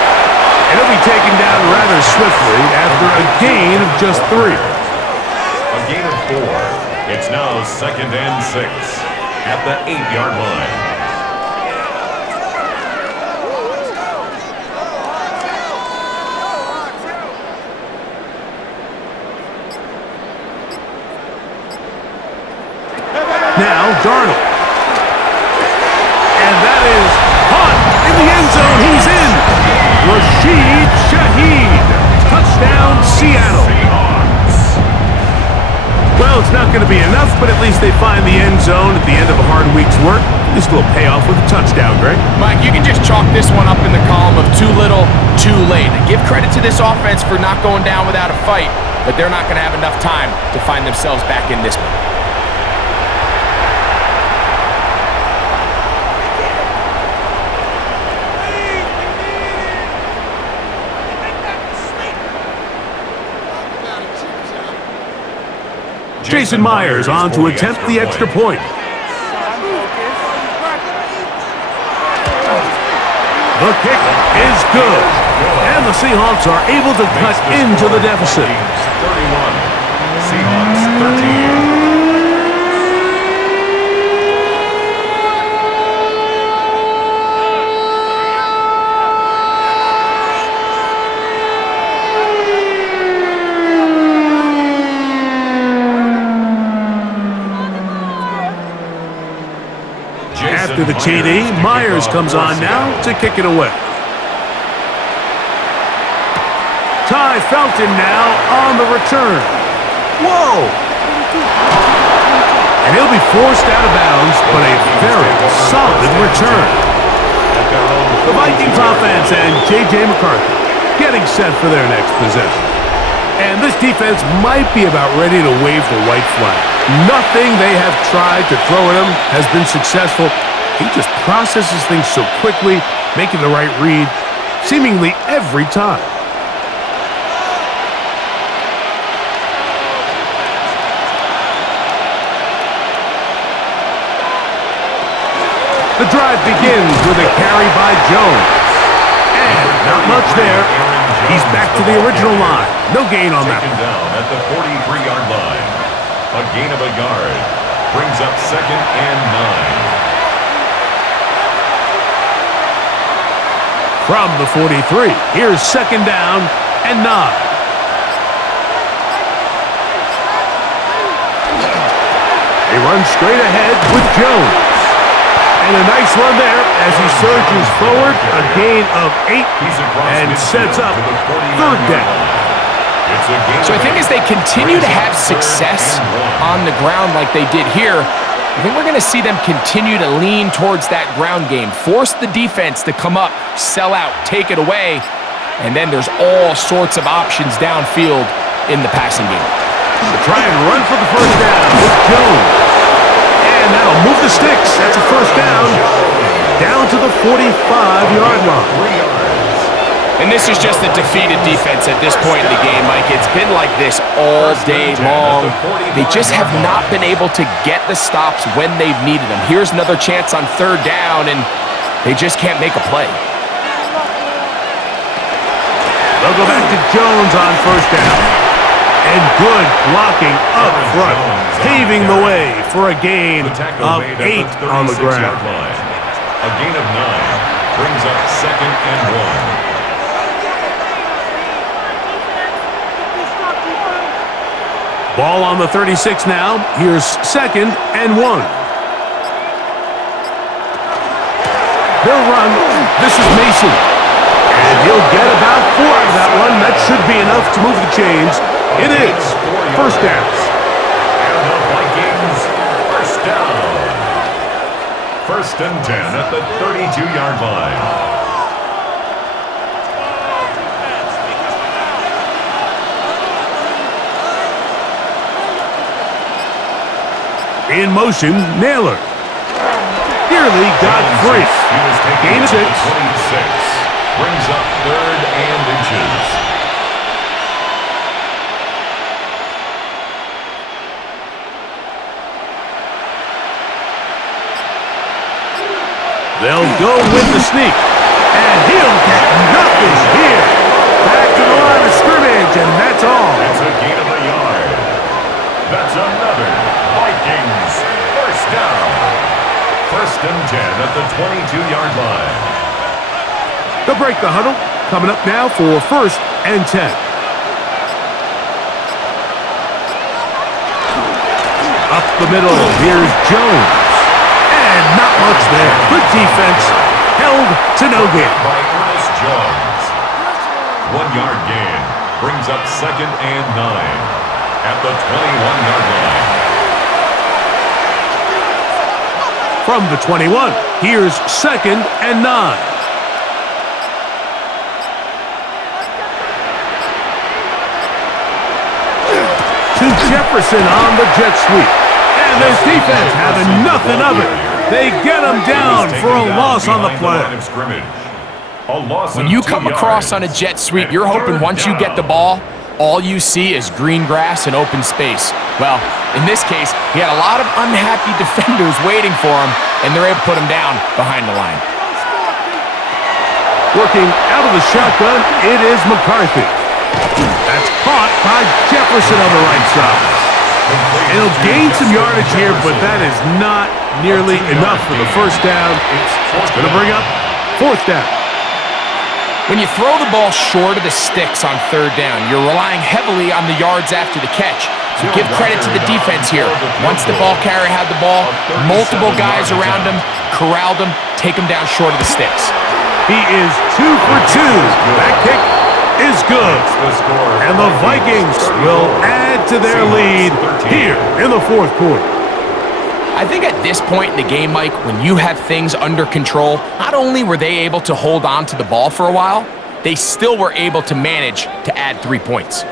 and he'll be taken down rather swiftly after a gain of just 3. A gain of 4. It's now 2nd and 6 at the 8-yard line. Now, Darnold. And that is caught in the end zone. He's in. Rashid Shaheed. Touchdown, Seattle. Well, it's not going to be enough, but at least they find the end zone at the end of a hard week's work. This will pay off with a touchdown, Greg. Mike, you can just chalk this one up in the column of too little, too late. Give credit to this offense for not going down without a fight, but they're not going to have enough time to find themselves back in this one. Jason Myers on to attempt the extra point. The kick is good. And the Seahawks are able to cut into the deficit. 31. Seahawks 13. After the TD, Myers comes on now to kick it away. Ty Felton now on the return. Whoa! And he'll be forced out of bounds, but a very solid return. The Vikings offense and J.J. McCarthy getting set for their next possession. And this defense might be about ready to wave the white flag. Nothing they have tried to throw at him has been successful. He just processes things so quickly, making the right read, seemingly every time. The drive begins with a carry by Jones. And not much there. He's back to the original line. No gain on that. Taken down at the 43-yard line. A gain of a yard. Brings up 2nd and 9. From the 43, here's 2nd down and 9. They run straight ahead with Jones. And a nice run there as he surges forward, a gain of 8, and sets up 3rd down. So I think as they continue to have success on the ground like they did here, I think we're going to see them continue to lean towards that ground game, force the defense to come up, sell out, take it away, and then there's all sorts of options downfield in the passing game. They try and run for the 1st down with Jones. And that'll move the sticks. That's a 1st down to the 45-yard line. And this is just a defeated defense at this point in the game, Mike. It's been like this all day long. They just have not been able to get the stops when they've needed them. Here's another chance on 3rd down, and they just can't make a play. They'll go back to Jones on 1st down. And good blocking up front, paving the way for a gain of 8 on the ground. A gain of 9 brings up 2nd and 1. Ball on the 36 now. Here's 2nd and 1. They'll run. This is Mason. And he'll get about 4 out of that one. That should be enough to move the chains. It is 1st down. And the Vikings 1st down. 1st and 10 at the 32-yard line. In motion, Naylor. Nearly got free. He was taken Gain at 6. the 26. Brings up 3rd and inches. They'll go with the sneak. And he'll get nothing here. Back to the line of scrimmage, and that's all. It's a gain of a yard. That's another Vikings 1st down. 1st and 10 at the 22-yard line. They'll break the huddle. Coming up now for 1st and 10. Up the middle, here's Jones. And not much there. Good defense. Held to no gain. By Ernest Jones. 1-yard gain. Brings up 2nd and 9. At the 21-yard line. From the 21, here's 2nd and 9. To Jefferson on the jet sweep. And this defense having nothing of it. They get him down for a loss on the play. When you come across on a jet sweep, you're hoping once you get the ball, all you see is green grass and open space. Well, in this case, he had a lot of unhappy defenders waiting for him, and they're able to put him down behind the line. Working out of the shotgun, it is McCarthy. That's caught by Jefferson on the right side. And he'll gain some yardage here, but that is not nearly enough for the first down. It's going to bring up 4th down. When you throw the ball short of the sticks on 3rd down, you're relying heavily on the yards after the catch. So give credit to the defense here. Once the ball carrier had the ball, multiple guys around him, corralled him, take him down short of the sticks. He is 2 for 2. That kick is good. And the Vikings will add to their lead here in the 4th quarter. I think at this point in the game, Mike, when you have things under control, not only were they able to hold on to the ball for a while, they still were able to manage to add 3 points.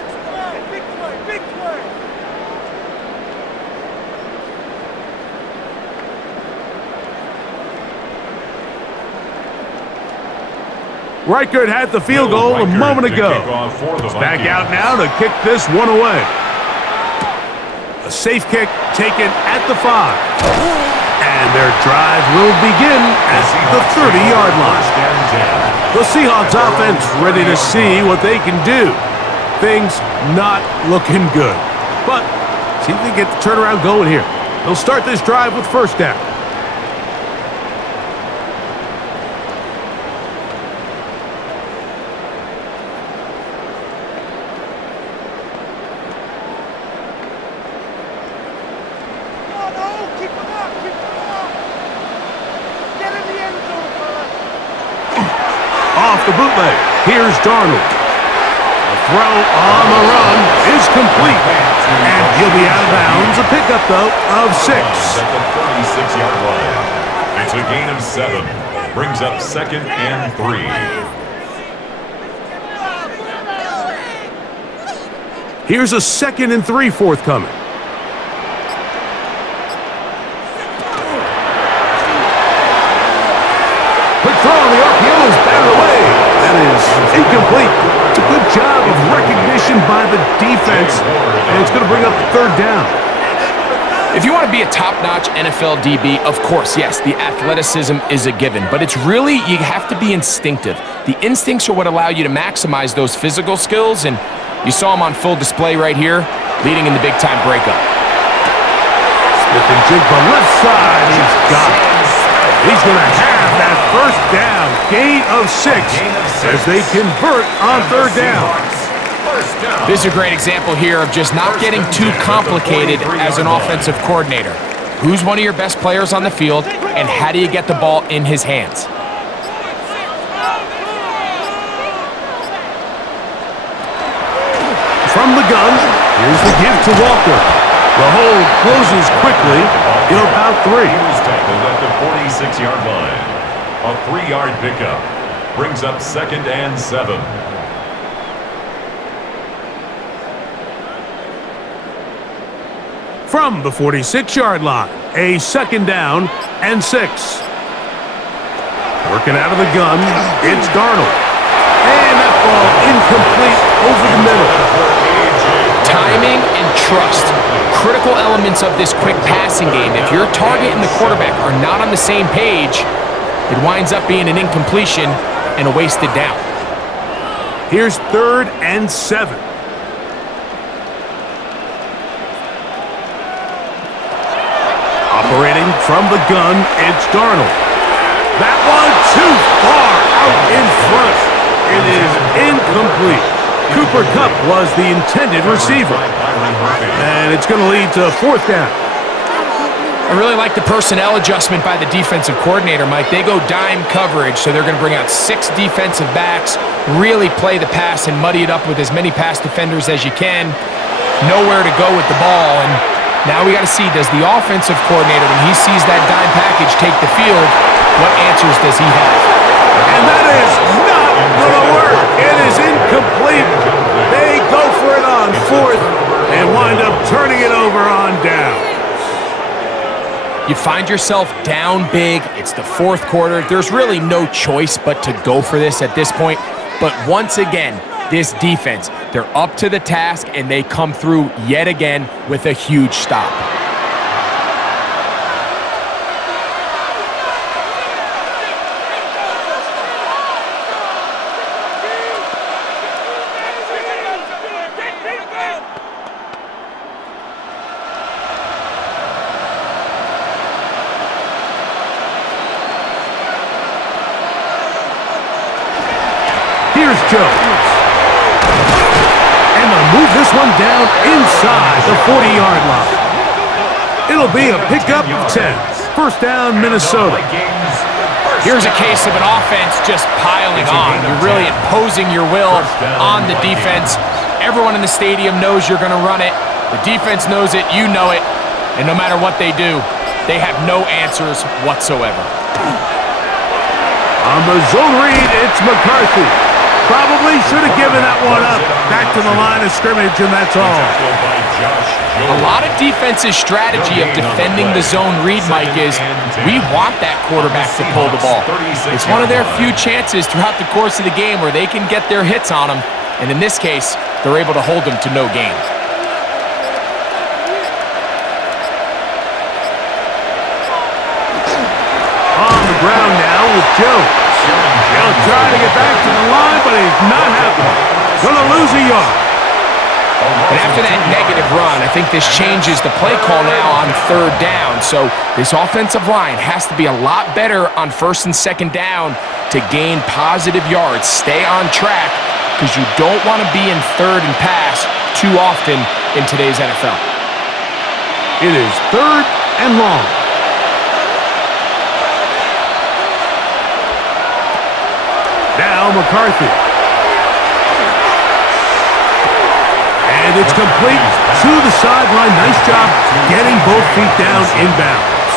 Reichert had the field goal a moment ago. It's back out now to kick this one away. A safe kick taken at the 5. And their drive will begin at the 30-yard line. The Seahawks offense ready to see what they can do. Things not looking good. But see if they get the turnaround going here. They'll start this drive with 1st down. Off the bootleg, here's Darnold. The throw on the run is complete. And he'll be out of bounds. A pickup, though, of 6. At the 36-yard line. It's a gain of 7. Brings up 2nd and 3. Here's a 2nd and 3 forthcoming. Quick throw on the RPO is batted away. That is incomplete. It's a good job of recognition by the defense, and it's going to bring up 3rd down. If you want to be a top-notch NFL DB, of course, yes, the athleticism is a given, but it's really, you have to be instinctive. The instincts are what allow you to maximize those physical skills, and you saw them on full display right here, leading in the big-time breakup. Smith and Jigba left side, he's got it. He's going to have that 1st down, gain of 6, as they convert on 3rd down. This is a great example here of just not getting too complicated as an offensive coordinator. Who's one of your best players on the field, and how do you get the ball in his hands? From the gun, here's the give to Walker. The hold closes quickly in about 3. He was tackled at the 46-yard line. A 3-yard pickup brings up 2nd and 7. From the 46-yard line, a 2nd down and 6. Working out of the gun, it's Darnold. And that ball incomplete over the middle. Timing and trust, critical elements of this quick passing game. If your target and the quarterback are not on the same page, it winds up being an incompletion and a wasted down. Here's 3rd and 7. Operating from the gun, it's Darnold. That one too far out in front. It is incomplete. Cooper Kupp was the intended receiver. And it's going to lead to 4th down. I really like the personnel adjustment by the defensive coordinator, Mike. They go dime coverage, so they're going to bring out 6 defensive backs, really play the pass and muddy it up with as many pass defenders as you can. Nowhere to go with the ball, and now we got to see, does the offensive coordinator, when he sees that dime package take the field, what answers does he have? And that is not going to work. It is incomplete. They go for it on 4th and wind up turning it over on down. You find yourself down big. It's the 4th quarter. There's really no choice but to go for this at this point. But once again, this defense, they're up to the task, and they come through yet again with a huge stop. Here's Jones. And they'll move this one down inside the 40-yard line. It'll be a pickup of 10. First down, Minnesota. Here's a case of an offense just piling on. You're really imposing your will on the defense. Everyone in the stadium knows you're going to run it. The defense knows it, you know it. And no matter what they do, they have no answers whatsoever. On the zone read, it's McCarthy. Probably should have given that one up. Back to the line of scrimmage, and that's all. A lot of defense's strategy of defending the zone read, Mike, is we want that quarterback to pull the ball. It's one of their few chances throughout the course of the game where they can get their hits on them, and in this case, they're able to hold them to no gain. On the ground now with Jones. He'll try to get back to the line, but he's not happening. Gonna lose a yard. And after that negative run, I think this changes the play call now on 3rd down. So this offensive line has to be a lot better on 1st and 2nd down to gain positive yards. Stay on track, because you don't want to be in 3rd and pass too often in today's NFL. It is 3rd and long. Now McCarthy. And it's complete to the sideline. Nice job getting both feet down inbounds.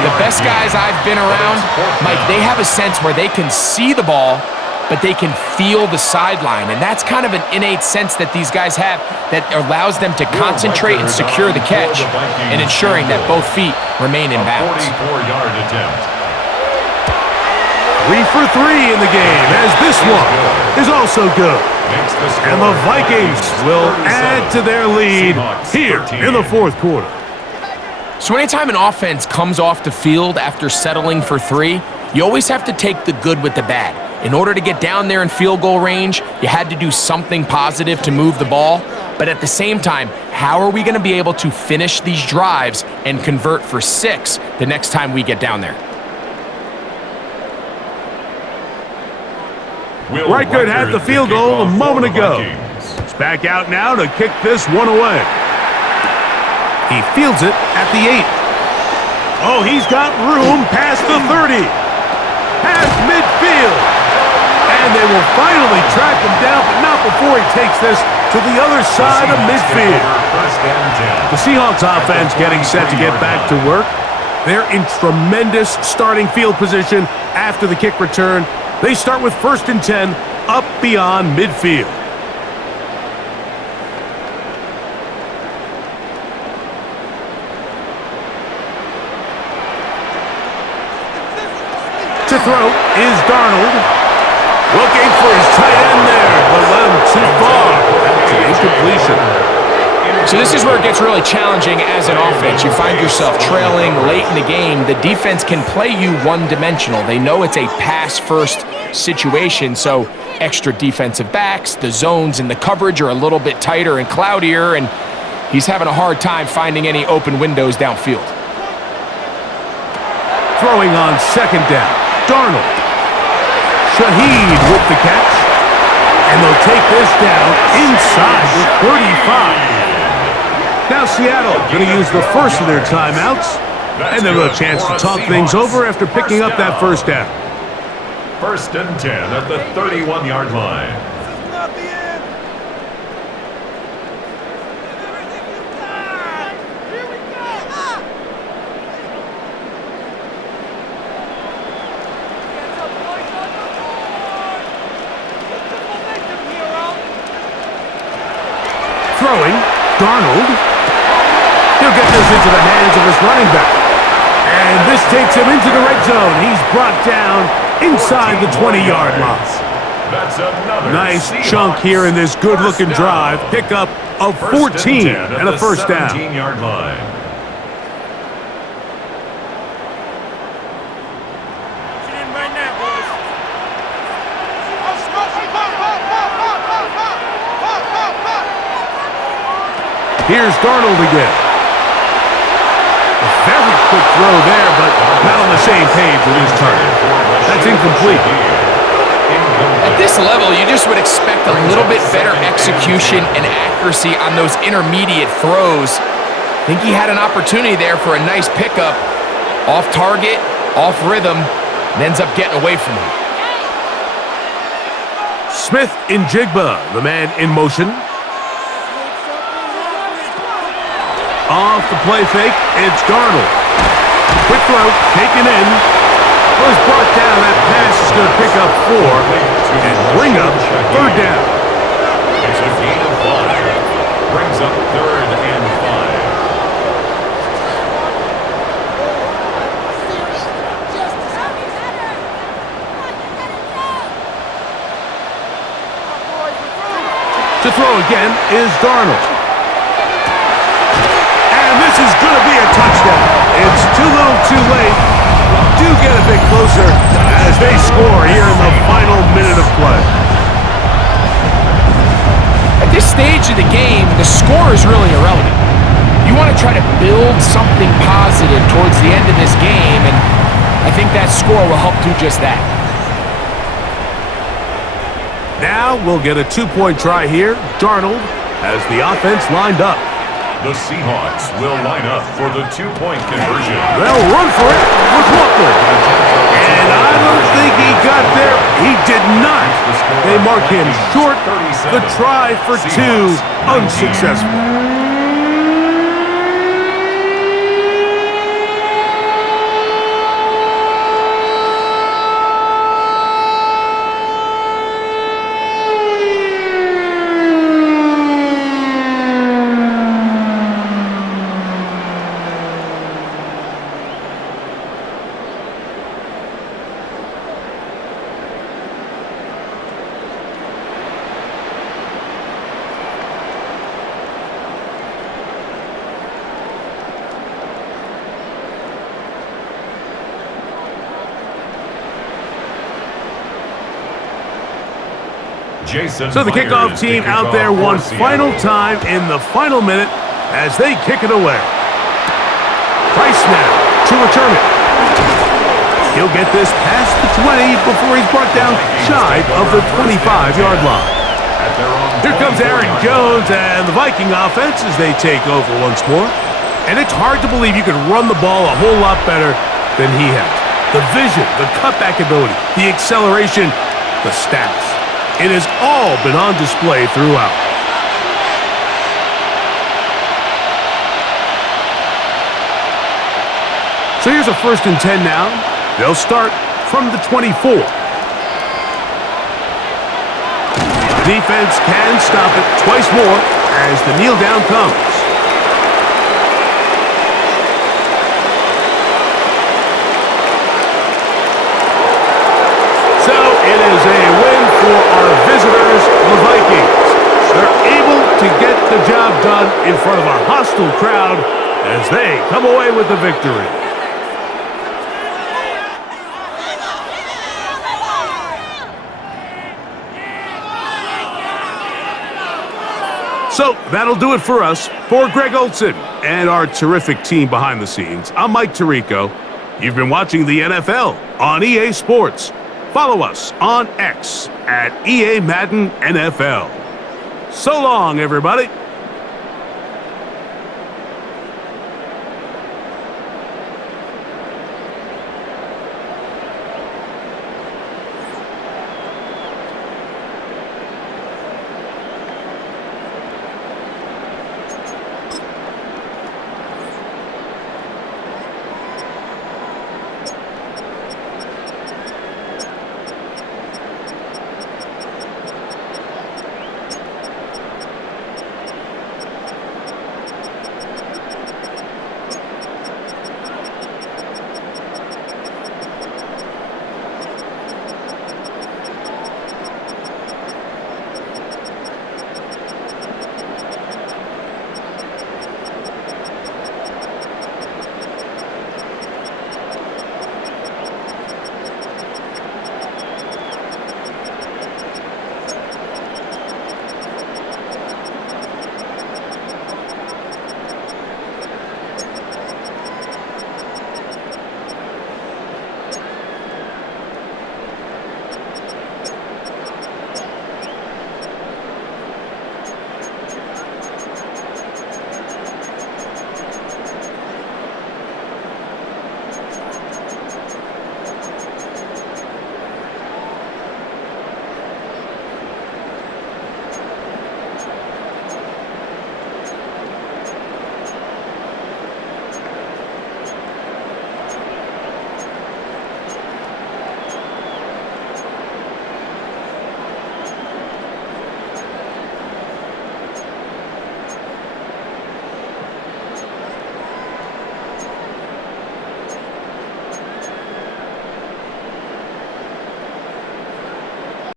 The best guys I've been around, Mike, they have a sense where they can see the ball, but they can feel the sideline. And that's kind of an innate sense that these guys have that allows them to concentrate and secure the catch and ensuring that both feet remain in bounds. 44-yard attempt. 3 for 3 in the game, as this one is also good. And the Vikings will add to their lead here in the 4th quarter. So anytime an offense comes off the field after settling for 3, you always have to take the good with the bad. In order to get down there in field goal range, you had to do something positive to move the ball. But at the same time, how are we going to be able to finish these drives and convert for 6 the next time we get down there? Reichert had the field goal a moment ago. He's back out now to kick this one away. He fields it at the 8. Oh, he's got room past the 30. Past midfield. And they will finally track him down, but not before he takes this to the other side of midfield. The Seahawks offense getting set to get back to work. They're in tremendous starting field position after the kick return. They start with 1st and 10 up beyond midfield. To throw is Darnold. Looking for his tight end there, but let him too far. That's an incompletion. So this is where it gets really challenging as an offense. You find yourself trailing late in the game. The defense can play you one-dimensional. They know it's a pass-first situation, so extra defensive backs, the zones and the coverage are a little bit tighter and cloudier, and he's having a hard time finding any open windows downfield. Throwing on 2nd down, Darnold. Shaheed with the catch, and they'll take this down inside the 35. Now Seattle going to use the first of their timeouts, and they'll have a chance to talk things over after picking up that first down. 1st and 10 at the 31-yard line. Throwing, Darnold. He'll get this into the hands of his running back. And this takes him into the red zone. He's brought down inside the 20-yard line. That's another nice Seahawks chunk here in this good-looking drive. Pickup of 14 and a first down. 17-yard line. Here's Darnold again. A very quick throw there, but not on the same page with his target. That's incomplete. At this level, you just would expect a little bit better execution and accuracy on those intermediate throws. I think he had an opportunity there for a nice pickup. Off target, off rhythm, and ends up getting away from him. Smith in Jigba, the man in motion. Off the play fake, it's Darnold. Quick throw, taken in. Was brought down. That pass is going to pick up 4 and bring up 3rd down. It's a gain of 5. Brings up 3rd and 5. To throw again is Darnold. And this is going to be a touchdown. It's too little too late. Do get a bit closer as they score here in the final minute of play. At this stage of the game, the score is really irrelevant. You want to try to build something positive towards the end of this game, and I think that score will help do just that. Now we'll get a 2-point try here. Darnold has the offense lined up. The Seahawks will line up for the 2-point conversion. They'll run for it with Walker. And I don't think he got there. He did not. They mark him short. The try for 2 unsuccessful. So the kickoff team out there one final time in the final minute as they kick it away. Price now to return it. He'll get this past the 20 before he's brought down shy of the 25-yard line. Here comes Aaron Jones and the Viking offense as they take over once more. And it's hard to believe you can run the ball a whole lot better than he has. The vision, the cutback ability, the acceleration, the stats. It has all been on display throughout. So here's a 1st and 10 now. They'll start from the 24. The defense can stop it twice more as the kneel down comes. So it is a win for our visitors, the Vikings. They're able to get the job done in front of a hostile crowd as they come away with the victory. So that'll do it for us. For Greg Olson and our terrific team behind the scenes, I'm Mike Tirico. You've been watching the NFL on EA Sports. Follow us on X at EA Madden NFL. So long, everybody.